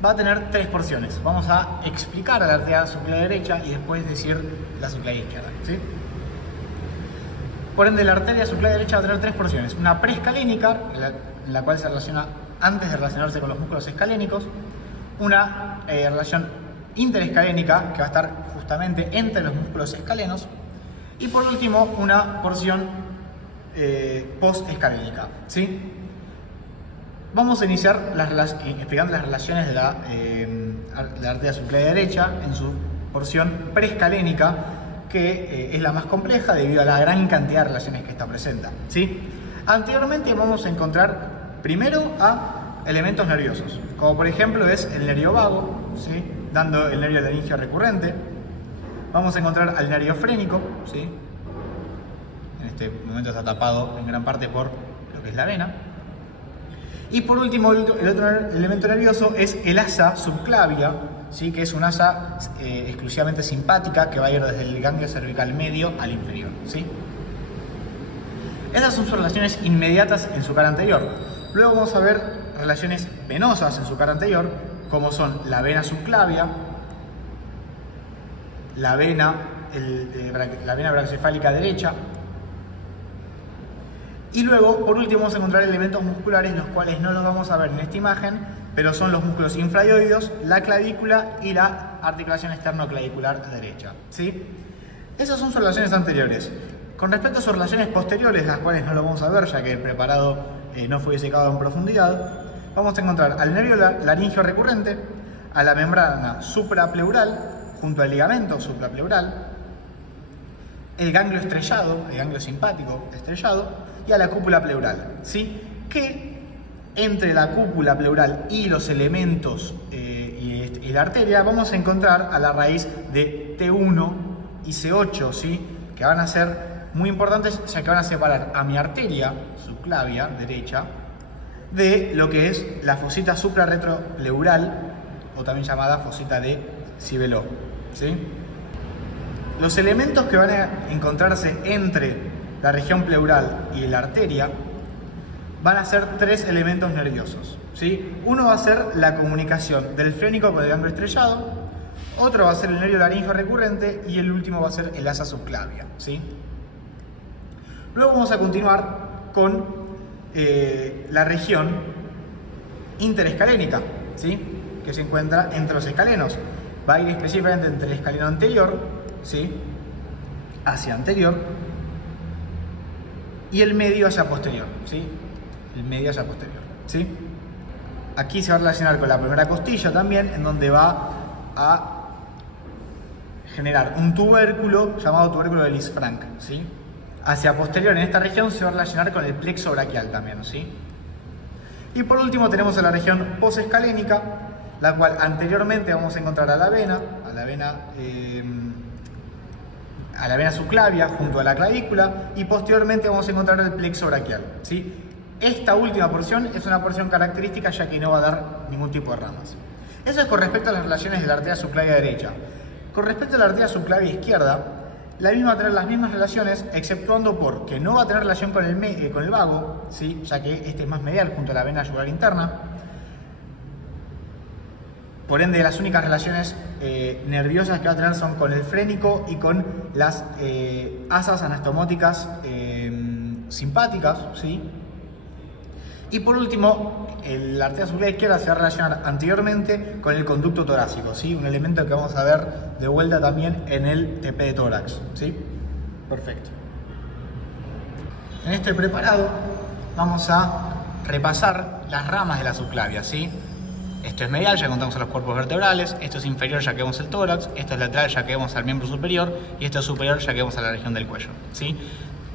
va a tener 3 porciones. Vamos a explicar a la arteria subclavia derecha y después decir la subclavia izquierda, ¿sí? Por ende, la arteria subclavia derecha va a tener 3 porciones. Una preescalénica, la cual se relaciona antes de relacionarse con los músculos escalénicos. Una relación interescalénica, que va a estar justamente entre los músculos escalenos. Y por último, una porción postescalénica, ¿sí? Vamos a iniciar explicando las relaciones de la arteria subclavia derecha en su porción preescalénica, que es la más compleja debido a la gran cantidad de relaciones que esta presenta, ¿sí? Anteriormente vamos a encontrar primero a elementos nerviosos, como por ejemplo es el nervio vago, ¿sí? Dando el nervio laringeo recurrente. Vamos a encontrar al nervio frénico, ¿sí? En este momento está tapado en gran parte por lo que es la vena. Y por último, el otro elemento nervioso es el asa subclavia, ¿sí? Que es un asa exclusivamente simpática que va a ir desde el ganglio cervical medio al inferior, ¿sí? Esas son sus relaciones inmediatas en su cara anterior. Luego vamos a ver relaciones venosas en su cara anterior, como son la vena subclavia, la vena brachiocefálica derecha. Y luego, por último, vamos a encontrar elementos musculares, los cuales no los vamos a ver en esta imagen, pero son los músculos infraioideos, la clavícula y la articulación esternoclavicular derecha, ¿sí? Esas son sus relaciones anteriores. Con respecto a sus relaciones posteriores, las cuales no lo vamos a ver, ya que el preparado no fue disecado en profundidad, vamos a encontrar al nervio laringeo recurrente, a la membrana suprapleural, junto al ligamento suprapleural, el ganglio estrellado, el ganglio simpático estrellado, y a la cúpula pleural, ¿sí? Que entre la cúpula pleural y los elementos y la arteria vamos a encontrar a la raíz de T1 y C8, ¿sí? Que van a ser muy importantes, ya que van a separar a mi arteria subclavia derecha de lo que es la fosita suprarretropleural, o también llamada fosita de Sibelot, ¿sí? Los elementos que van a encontrarse entre la región pleural y la arteria van a ser tres elementos nerviosos, ¿sí? Uno va a ser la comunicación del frénico con el ganglio estrellado, otro va a ser el nervio laringeo recurrente y el último va a ser el asa subclavia, ¿sí? Luego vamos a continuar con la región interescalénica, ¿sí? Que se encuentra entre los escalenos. Va a ir específicamente entre el escaleno anterior, ¿sí? Hacia anterior, y el medio hacia posterior, ¿sí? El medio hacia posterior, ¿sí? Aquí se va a relacionar con la primera costilla también, en donde va a generar un tubérculo llamado tubérculo de Lisfranc, ¿sí? Hacia posterior, en esta región, se va a relacionar con el plexo braquial también, ¿sí? Y por último tenemos a la región posescalénica, la cual anteriormente vamos a encontrar a la vena subclavia junto a la clavícula, y posteriormente vamos a encontrar el plexo braquial, ¿sí? Esta última porción es una porción característica, ya que no va a dar ningún tipo de ramas. Eso es con respecto a las relaciones de la arteria subclavia derecha. Con respecto a la arteria subclavia izquierda, la misma va a tener las mismas relaciones, exceptuando por que no va a tener relación con el vago, ¿sí? Ya que este es más medial junto a la vena yugular interna. Por ende, las únicas relaciones nerviosas que va a tener son con el frénico y con las asas anastomóticas simpáticas, ¿sí? Y por último, la arteria subclavia izquierda se va a relacionar anteriormente con el conducto torácico, ¿sí? Un elemento que vamos a ver de vuelta también en el TP de tórax, ¿sí? Perfecto. En este preparado vamos a repasar las ramas de la subclavia, ¿sí? Esto es medial, ya que contamos a los cuerpos vertebrales. Esto es inferior, ya que vemos el tórax. Esto es lateral, ya que vemos al miembro superior. Y esto es superior, ya que vemos a la región del cuello, ¿sí?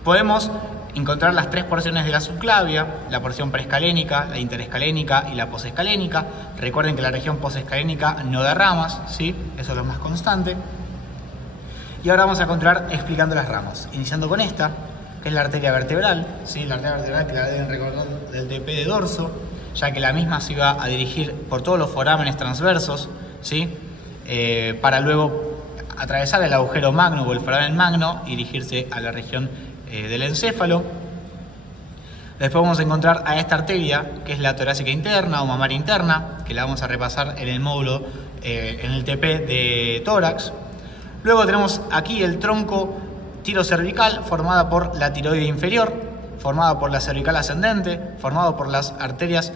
Podemos encontrar las tres porciones de la subclavia: la porción preescalénica, la interescalénica y la posescalénica. Recuerden que la región posescalénica no da ramas, ¿sí? Eso es lo más constante. Y ahora vamos a continuar explicando las ramas, iniciando con esta, que es la arteria vertebral, ¿sí? La arteria vertebral, que la deben recordar del TP de dorso, ya que la misma se iba a dirigir por todos los forámenes transversos, ¿sí? Para luego atravesar el agujero magno o el foramen magno y dirigirse a la región del encéfalo. Después vamos a encontrar a esta arteria, que es la torácica interna o mamaria interna, que la vamos a repasar en el módulo, en el TP de tórax. Luego tenemos aquí el tronco tirocervical, formada por la tiroide inferior, formado por la cervical ascendente, formado por las arterias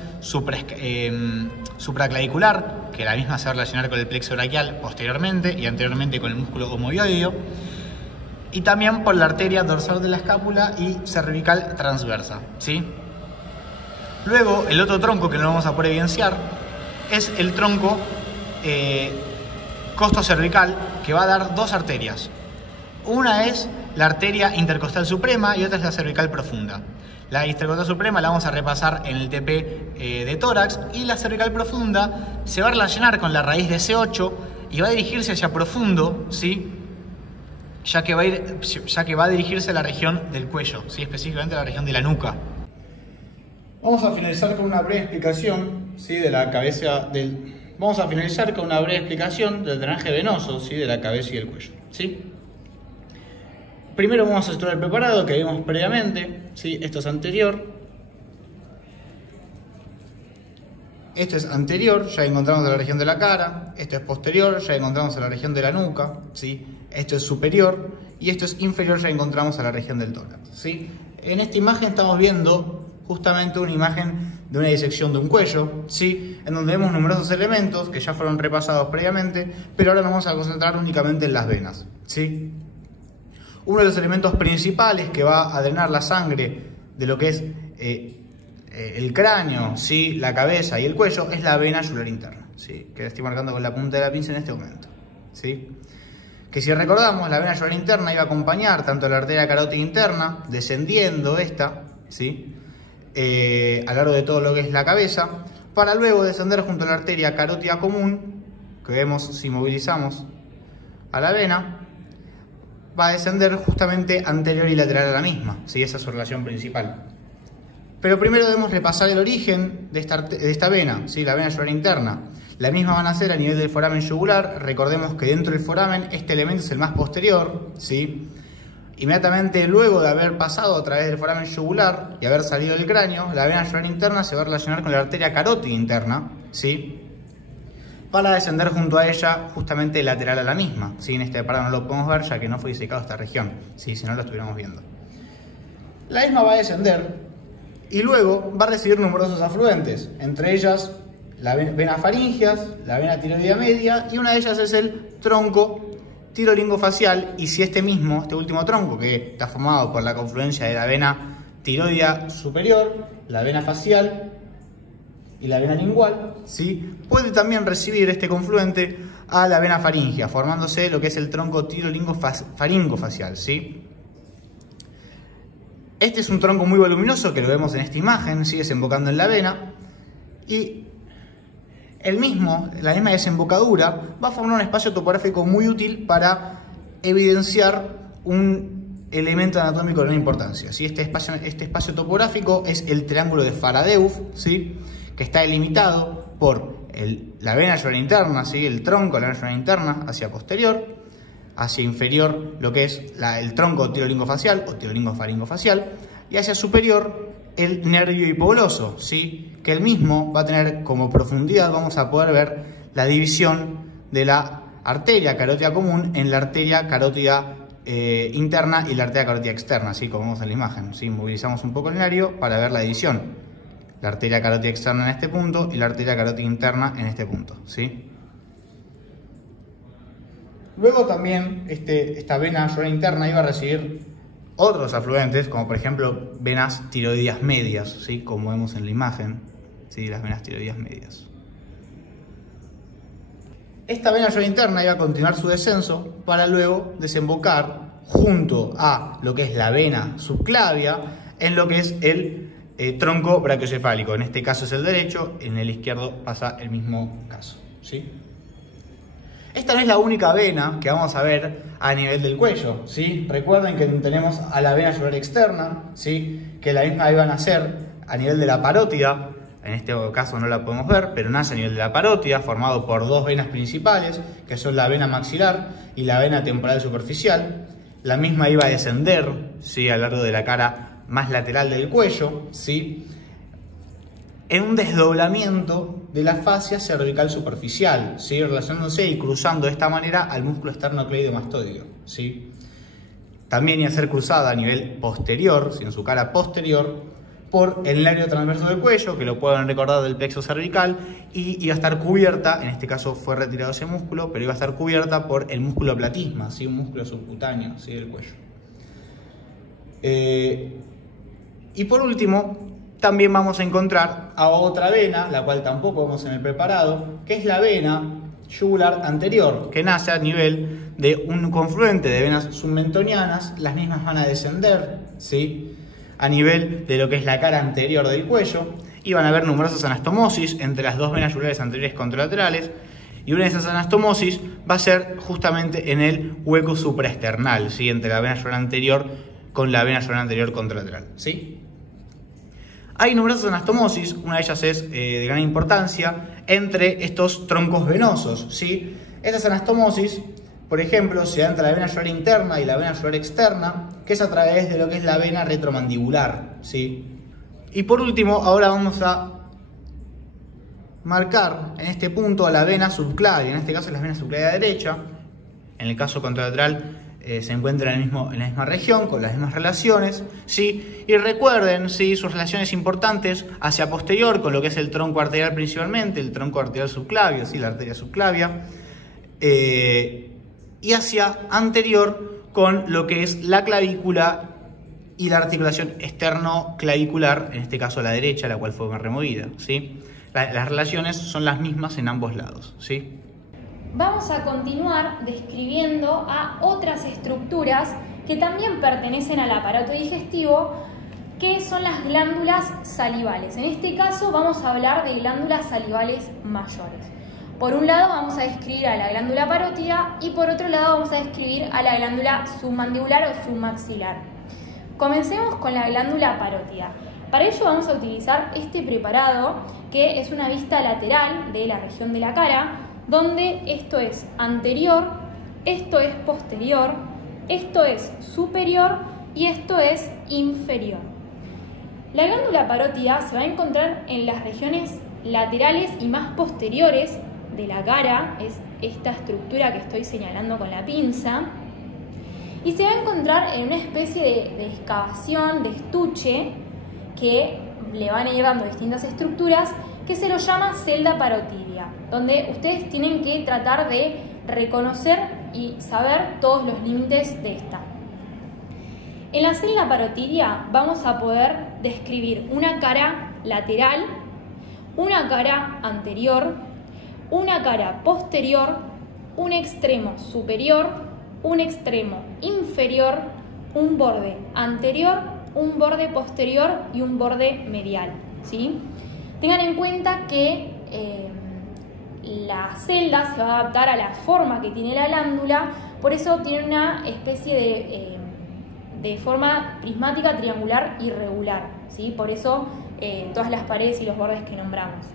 supraclavicular, que la misma se va a relacionar con el plexo braquial posteriormente y anteriormente con el músculo homoioideo, y también por la arteria dorsal de la escápula y cervical transversa, ¿sí? Luego, el otro tronco que no vamos a poder evidenciar es el tronco costocervical, que va a dar dos arterias. Una es la arteria intercostal suprema y otra es la cervical profunda. La histerectomía suprema la vamos a repasar en el TP de tórax, y la cervical profunda se va a relacionar con la raíz de C8 y va a dirigirse hacia profundo, ¿sí? ya que va a dirigirse a la región del cuello, ¿sí? Específicamente a la región de la nuca. Vamos a finalizar con una breve explicación, ¿sí? de la cabeza del... Vamos a finalizar con una breve explicación del drenaje venoso, ¿sí? de la cabeza y el cuello, ¿sí? Primero vamos a estudiar el preparado que vimos previamente, ¿sí? Esto es anterior. Esto es anterior, ya encontramos en la región de la cara. Esto es posterior, ya encontramos en la región de la nuca, ¿sí? Esto es superior y esto es inferior, ya encontramos en la región del tórax, ¿sí? En esta imagen estamos viendo justamente una imagen de una disección de un cuello, ¿sí? En donde vemos numerosos elementos que ya fueron repasados previamente, pero ahora nos vamos a concentrar únicamente en las venas, ¿sí? Uno de los elementos principales que va a drenar la sangre de lo que es el cráneo, ¿sí? la cabeza y el cuello es la vena yugular interna, ¿sí? que la estoy marcando con la punta de la pinza en este momento, ¿sí? Que si recordamos, la vena yugular interna iba a acompañar tanto la arteria carótida interna, descendiendo esta, ¿sí? A lo largo de todo lo que es la cabeza, para luego descender junto a la arteria carótida común, que vemos si movilizamos a la vena, va a descender justamente anterior y lateral a la misma, ¿sí? Esa es su relación principal. Pero primero debemos repasar el origen de esta vena, ¿sí? La vena yugular interna. La misma van a ser a nivel del foramen yugular. Recordemos que dentro del foramen este elemento es el más posterior, ¿sí? Inmediatamente luego de haber pasado a través del foramen yugular y haber salido del cráneo, la vena yugular interna se va a relacionar con la arteria carótida interna, ¿sí? Para descender junto a ella justamente lateral a la misma, ¿sí? En este parado no lo podemos ver ya que no fue disecado esta región, ¿sí? Si no lo estuviéramos viendo. La misma va a descender y luego va a recibir numerosos afluentes, entre ellas la vena faringeas, la vena tiroidea media, y una de ellas es el tronco tirolingofacial. Y si este último tronco, que está formado por la confluencia de la vena tiroidea superior, la vena facial y la vena lingual, ¿sí? Puede también recibir este confluente a la vena faringea, formándose lo que es el tronco tirolingofaringofacial, ¿sí? Este es un tronco muy voluminoso que lo vemos en esta imagen, sigue desembocando en la vena, y la misma desembocadura va a formar un espacio topográfico muy útil para evidenciar un elemento anatómico de gran importancia, ¿sí? Este espacio topográfico es el triángulo de Faradeuf, ¿sí? Que está delimitado por la vena yugular interna, ¿sí? El tronco de la vena yugular interna hacia posterior, hacia inferior lo que es el tronco tirolingofacial o tirolingofaringofacial, y hacia superior el nervio hipogloso, ¿sí? Que el mismo va a tener como profundidad, vamos a poder ver la división de la arteria carótida común en la arteria carótida interna y la arteria carótida externa, ¿sí? Como vemos en la imagen, ¿sí? Movilizamos un poco el nervio para ver la división. La arteria carótida externa en este punto y la arteria carótida interna en este punto, ¿sí? Luego también esta vena yugular interna iba a recibir otros afluentes, como por ejemplo venas tiroideas medias, ¿sí? Como vemos en la imagen, ¿sí? Las venas tiroideas medias. Esta vena yugular interna iba a continuar su descenso para luego desembocar junto a lo que es la vena subclavia en lo que es el tronco brachiocefálico. En este caso es el derecho, en el izquierdo pasa el mismo caso, ¿sí? Esta no es la única vena que vamos a ver a nivel del cuello, ¿sí? Recuerden que tenemos a la vena yugular externa, ¿sí? Que la misma iba a nacer a nivel de la parótida. En este caso no la podemos ver, pero nace a nivel de la parótida, formado por dos venas principales, que son la vena maxilar y la vena temporal superficial. La misma iba a descender, ¿sí? A lo largo de la cara más lateral del cuello, ¿sí? En un desdoblamiento de la fascia cervical superficial, ¿sí? Relacionándose y cruzando de esta manera al músculo esternocleidomastoideo, ¿sí? También iba a ser cruzada a nivel posterior, ¿sí? En su cara posterior, por el nervio transverso del cuello, que lo pueden recordar del plexo cervical, y iba a estar cubierta, en este caso fue retirado ese músculo, pero iba a estar cubierta por el músculo aplatisma, ¿sí? Un músculo subcutáneo, ¿sí? Del cuello. Y por último, también vamos a encontrar a otra vena, la cual tampoco vemos en el preparado, que es la vena yugular anterior, que nace a nivel de un confluente de venas submentonianas. Las mismas van a descender, ¿sí? a nivel de lo que es la cara anterior del cuello, y van a haber numerosas anastomosis entre las dos venas yugulares anteriores contralaterales, y una de esas anastomosis va a ser justamente en el hueco supraesternal, ¿sí? Entre la vena yugular anterior con la vena yugular anterior contralateral, ¿sí? Hay numerosas anastomosis, una de ellas es de gran importancia, entre estos troncos venosos, ¿sí? Estas anastomosis, por ejemplo, se da entre la vena yugular interna y la vena yugular externa, que es a través de lo que es la vena retromandibular, ¿sí? Y por último, ahora vamos a marcar en este punto a la vena subclavia, en este caso es la vena subclavia derecha, en el caso contralateral se encuentra en la misma región, con las mismas relaciones, ¿sí? Y recuerden, ¿sí?, sus relaciones importantes hacia posterior, con lo que es el tronco arterial principalmente, el tronco arterial subclavio, ¿sí?, la arteria subclavia, y hacia anterior con lo que es la clavícula y la articulación externo-clavicular, en este caso la derecha, la cual fue removida, ¿sí? Las relaciones son las mismas en ambos lados, ¿sí? Vamos a continuar describiendo a otras estructuras que también pertenecen al aparato digestivo, que son las glándulas salivales. En este caso vamos a hablar de glándulas salivales mayores. Por un lado vamos a describir a la glándula parótida y por otro lado vamos a describir a la glándula submandibular o submaxilar. Comencemos con la glándula parótida. Para ello vamos a utilizar este preparado, que es una vista lateral de la región de la cara, donde esto es anterior, esto es posterior, esto es superior y esto es inferior. La glándula parótida se va a encontrar en las regiones laterales y más posteriores de la cara, es esta estructura que estoy señalando con la pinza, y se va a encontrar en una especie de excavación, de estuche, que le van a ir dando distintas estructuras, que se lo llama celda parotidia, donde ustedes tienen que tratar de reconocer y saber todos los límites de esta. En la celda parotidia vamos a poder describir una cara lateral, una cara anterior, una cara posterior, un extremo superior, un extremo inferior, un borde anterior, un borde posterior y un borde medial, ¿sí? Tengan en cuenta que la celda se va a adaptar a la forma que tiene la glándula, por eso tiene una especie de forma prismática triangular irregular, ¿sí? Por eso todas las paredes y los bordes que nombramos.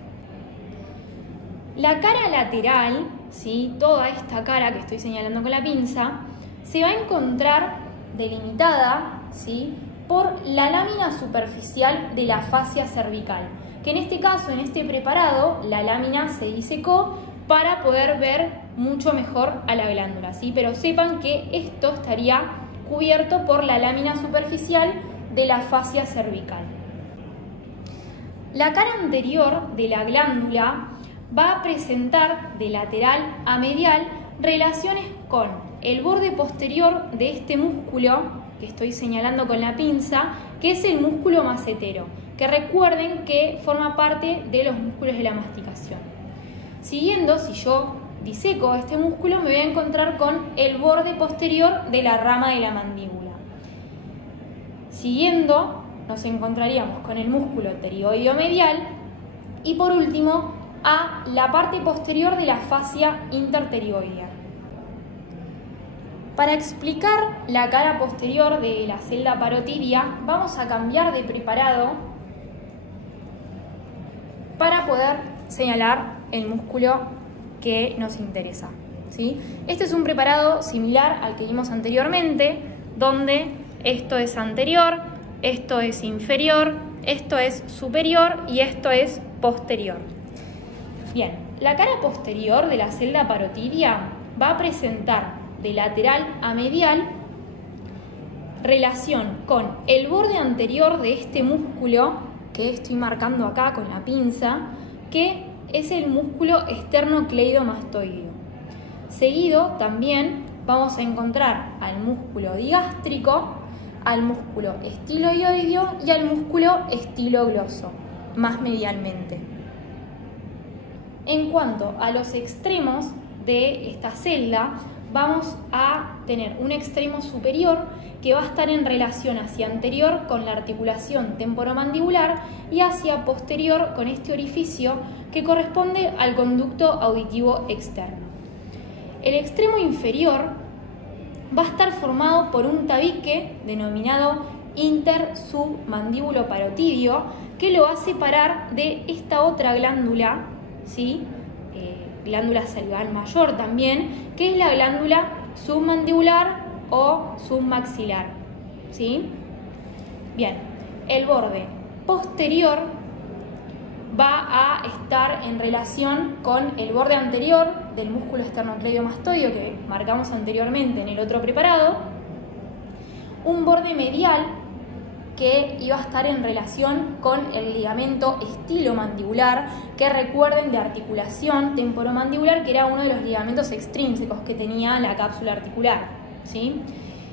La cara lateral, ¿sí?, toda esta cara que estoy señalando con la pinza, se va a encontrar delimitada, ¿sí?, por la lámina superficial de la fascia cervical, que en este caso, en este preparado, la lámina se disecó para poder ver mucho mejor a la glándula, ¿sí? Pero sepan que esto estaría cubierto por la lámina superficial de la fascia cervical. La cara anterior de la glándula va a presentar de lateral a medial relaciones con el borde posterior de este músculo que estoy señalando con la pinza, que es el músculo macetero, que recuerden que forma parte de los músculos de la masticación. Siguiendo, si yo diseco este músculo, me voy a encontrar con el borde posterior de la rama de la mandíbula. Siguiendo, nos encontraríamos con el músculo pterigoideo medial y por último a la parte posterior de la fascia interpterigoidea. Para explicar la cara posterior de la celda parotidia, vamos a cambiar de preparado para poder señalar el músculo que nos interesa, ¿sí? Este es un preparado similar al que vimos anteriormente, donde esto es anterior, esto es inferior, esto es superior y esto es posterior. Bien, la cara posterior de la celda parotidia va a presentar de lateral a medial relación con el borde anterior de este músculo que estoy marcando acá con la pinza, que es el músculo esternocleidomastoideo. Seguido también vamos a encontrar al músculo digástrico, al músculo estiloioideo y al músculo estilogloso, más medialmente. En cuanto a los extremos de esta celda, vamos a tener un extremo superior que va a estar en relación hacia anterior con la articulación temporomandibular y hacia posterior con este orificio que corresponde al conducto auditivo externo. El extremo inferior va a estar formado por un tabique denominado intersubmandíbulo parotidio que lo va a separar de esta otra glándula, ¿sí? Glándula salival mayor también, que es la glándula submandibular o submaxilar, ¿sí? Bien, el borde posterior va a estar en relación con el borde anterior del músculo esternocleidomastoideo que marcamos anteriormente en el otro preparado, un borde medial que iba a estar en relación con el ligamento estilomandibular, que recuerden de articulación temporomandibular, que era uno de los ligamentos extrínsecos que tenía la cápsula articular, ¿sí?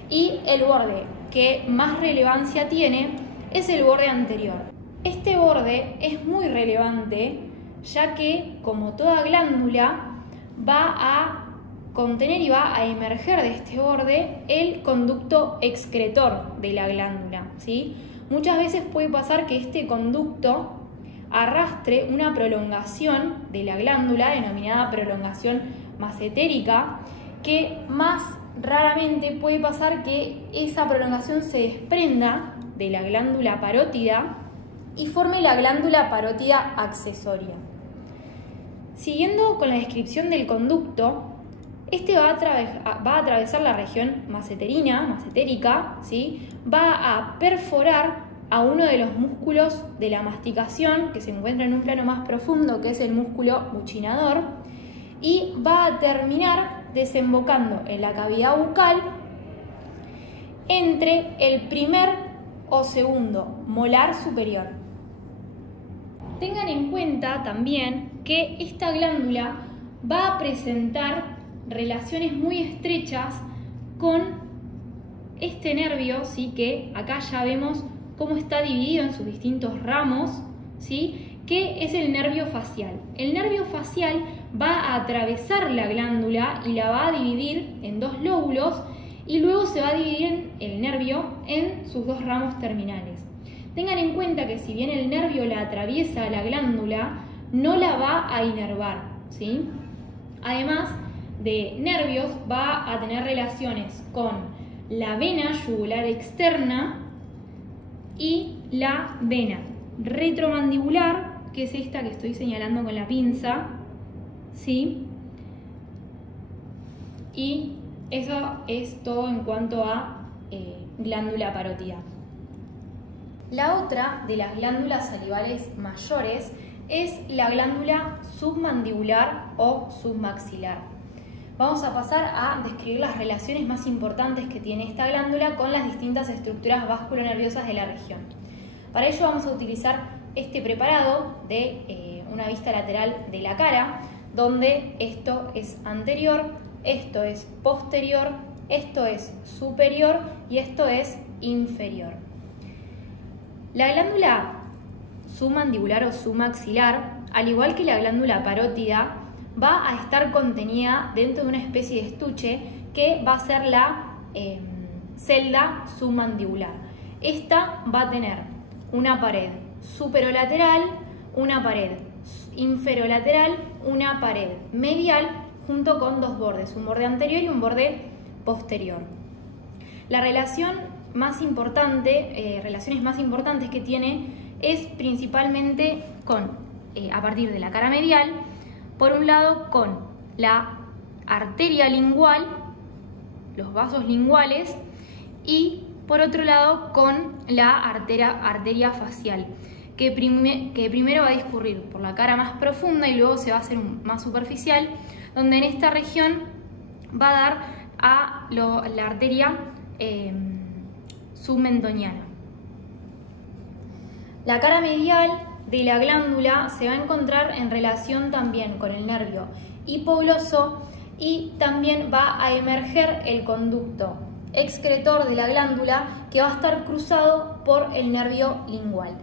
Y el borde que más relevancia tiene es el borde anterior. Este borde es muy relevante ya que, como toda glándula, va a contener y va a emerger de este borde el conducto excretor de la glándula, ¿sí? Muchas veces puede pasar que este conducto arrastre una prolongación de la glándula denominada prolongación macetérica, que más raramente puede pasar que esa prolongación se desprenda de la glándula parótida y forme la glándula parótida accesoria. Siguiendo con la descripción del conducto, este va a atravesar la región macetérica, ¿sí? Va a perforar a uno de los músculos de la masticación que se encuentra en un plano más profundo, que es el músculo buccinador, y va a terminar desembocando en la cavidad bucal entre el primer o segundo molar superior. Tengan en cuenta también que esta glándula va a presentar relaciones muy estrechas con este nervio, ¿sí? Que acá ya vemos cómo está dividido en sus distintos ramos, ¿sí? Que es el nervio facial. El nervio facial va a atravesar la glándula y la va a dividir en dos lóbulos y luego se va a dividir el nervio en sus dos ramos terminales. Tengan en cuenta que si bien el nervio la atraviesa la glándula, no la va a inervar, ¿sí? Además de nervios, va a tener relaciones con la vena yugular externa y la vena retromandibular, que es esta que estoy señalando con la pinza, ¿sí? Y eso es todo en cuanto a glándula parótida. La otra de las glándulas salivales mayores es la glándula submandibular o submaxilar. Vamos a pasar a describir las relaciones más importantes que tiene esta glándula con las distintas estructuras vasculonerviosas de la región. Para ello vamos a utilizar este preparado de una vista lateral de la cara, donde esto es anterior, esto es posterior, esto es superior y esto es inferior. La glándula submandibular o submaxilar, al igual que la glándula parótida, va a estar contenida dentro de una especie de estuche que va a ser la celda submandibular. Esta va a tener una pared superolateral, una pared inferolateral, una pared medial junto con dos bordes, un borde anterior y un borde posterior. La relación más importante, relaciones más importantes que tiene es principalmente con, a partir de la cara medial, por un lado con la arteria lingual, los vasos linguales, y por otro lado con la arteria facial, que primero va a discurrir por la cara más profunda y luego se va a hacer más superficial, donde en esta región va a dar a la arteria submentoniana. La cara medial de la glándula se va a encontrar en relación también con el nervio hipogloso y también va a emerger el conducto excretor de la glándula que va a estar cruzado por el nervio lingual.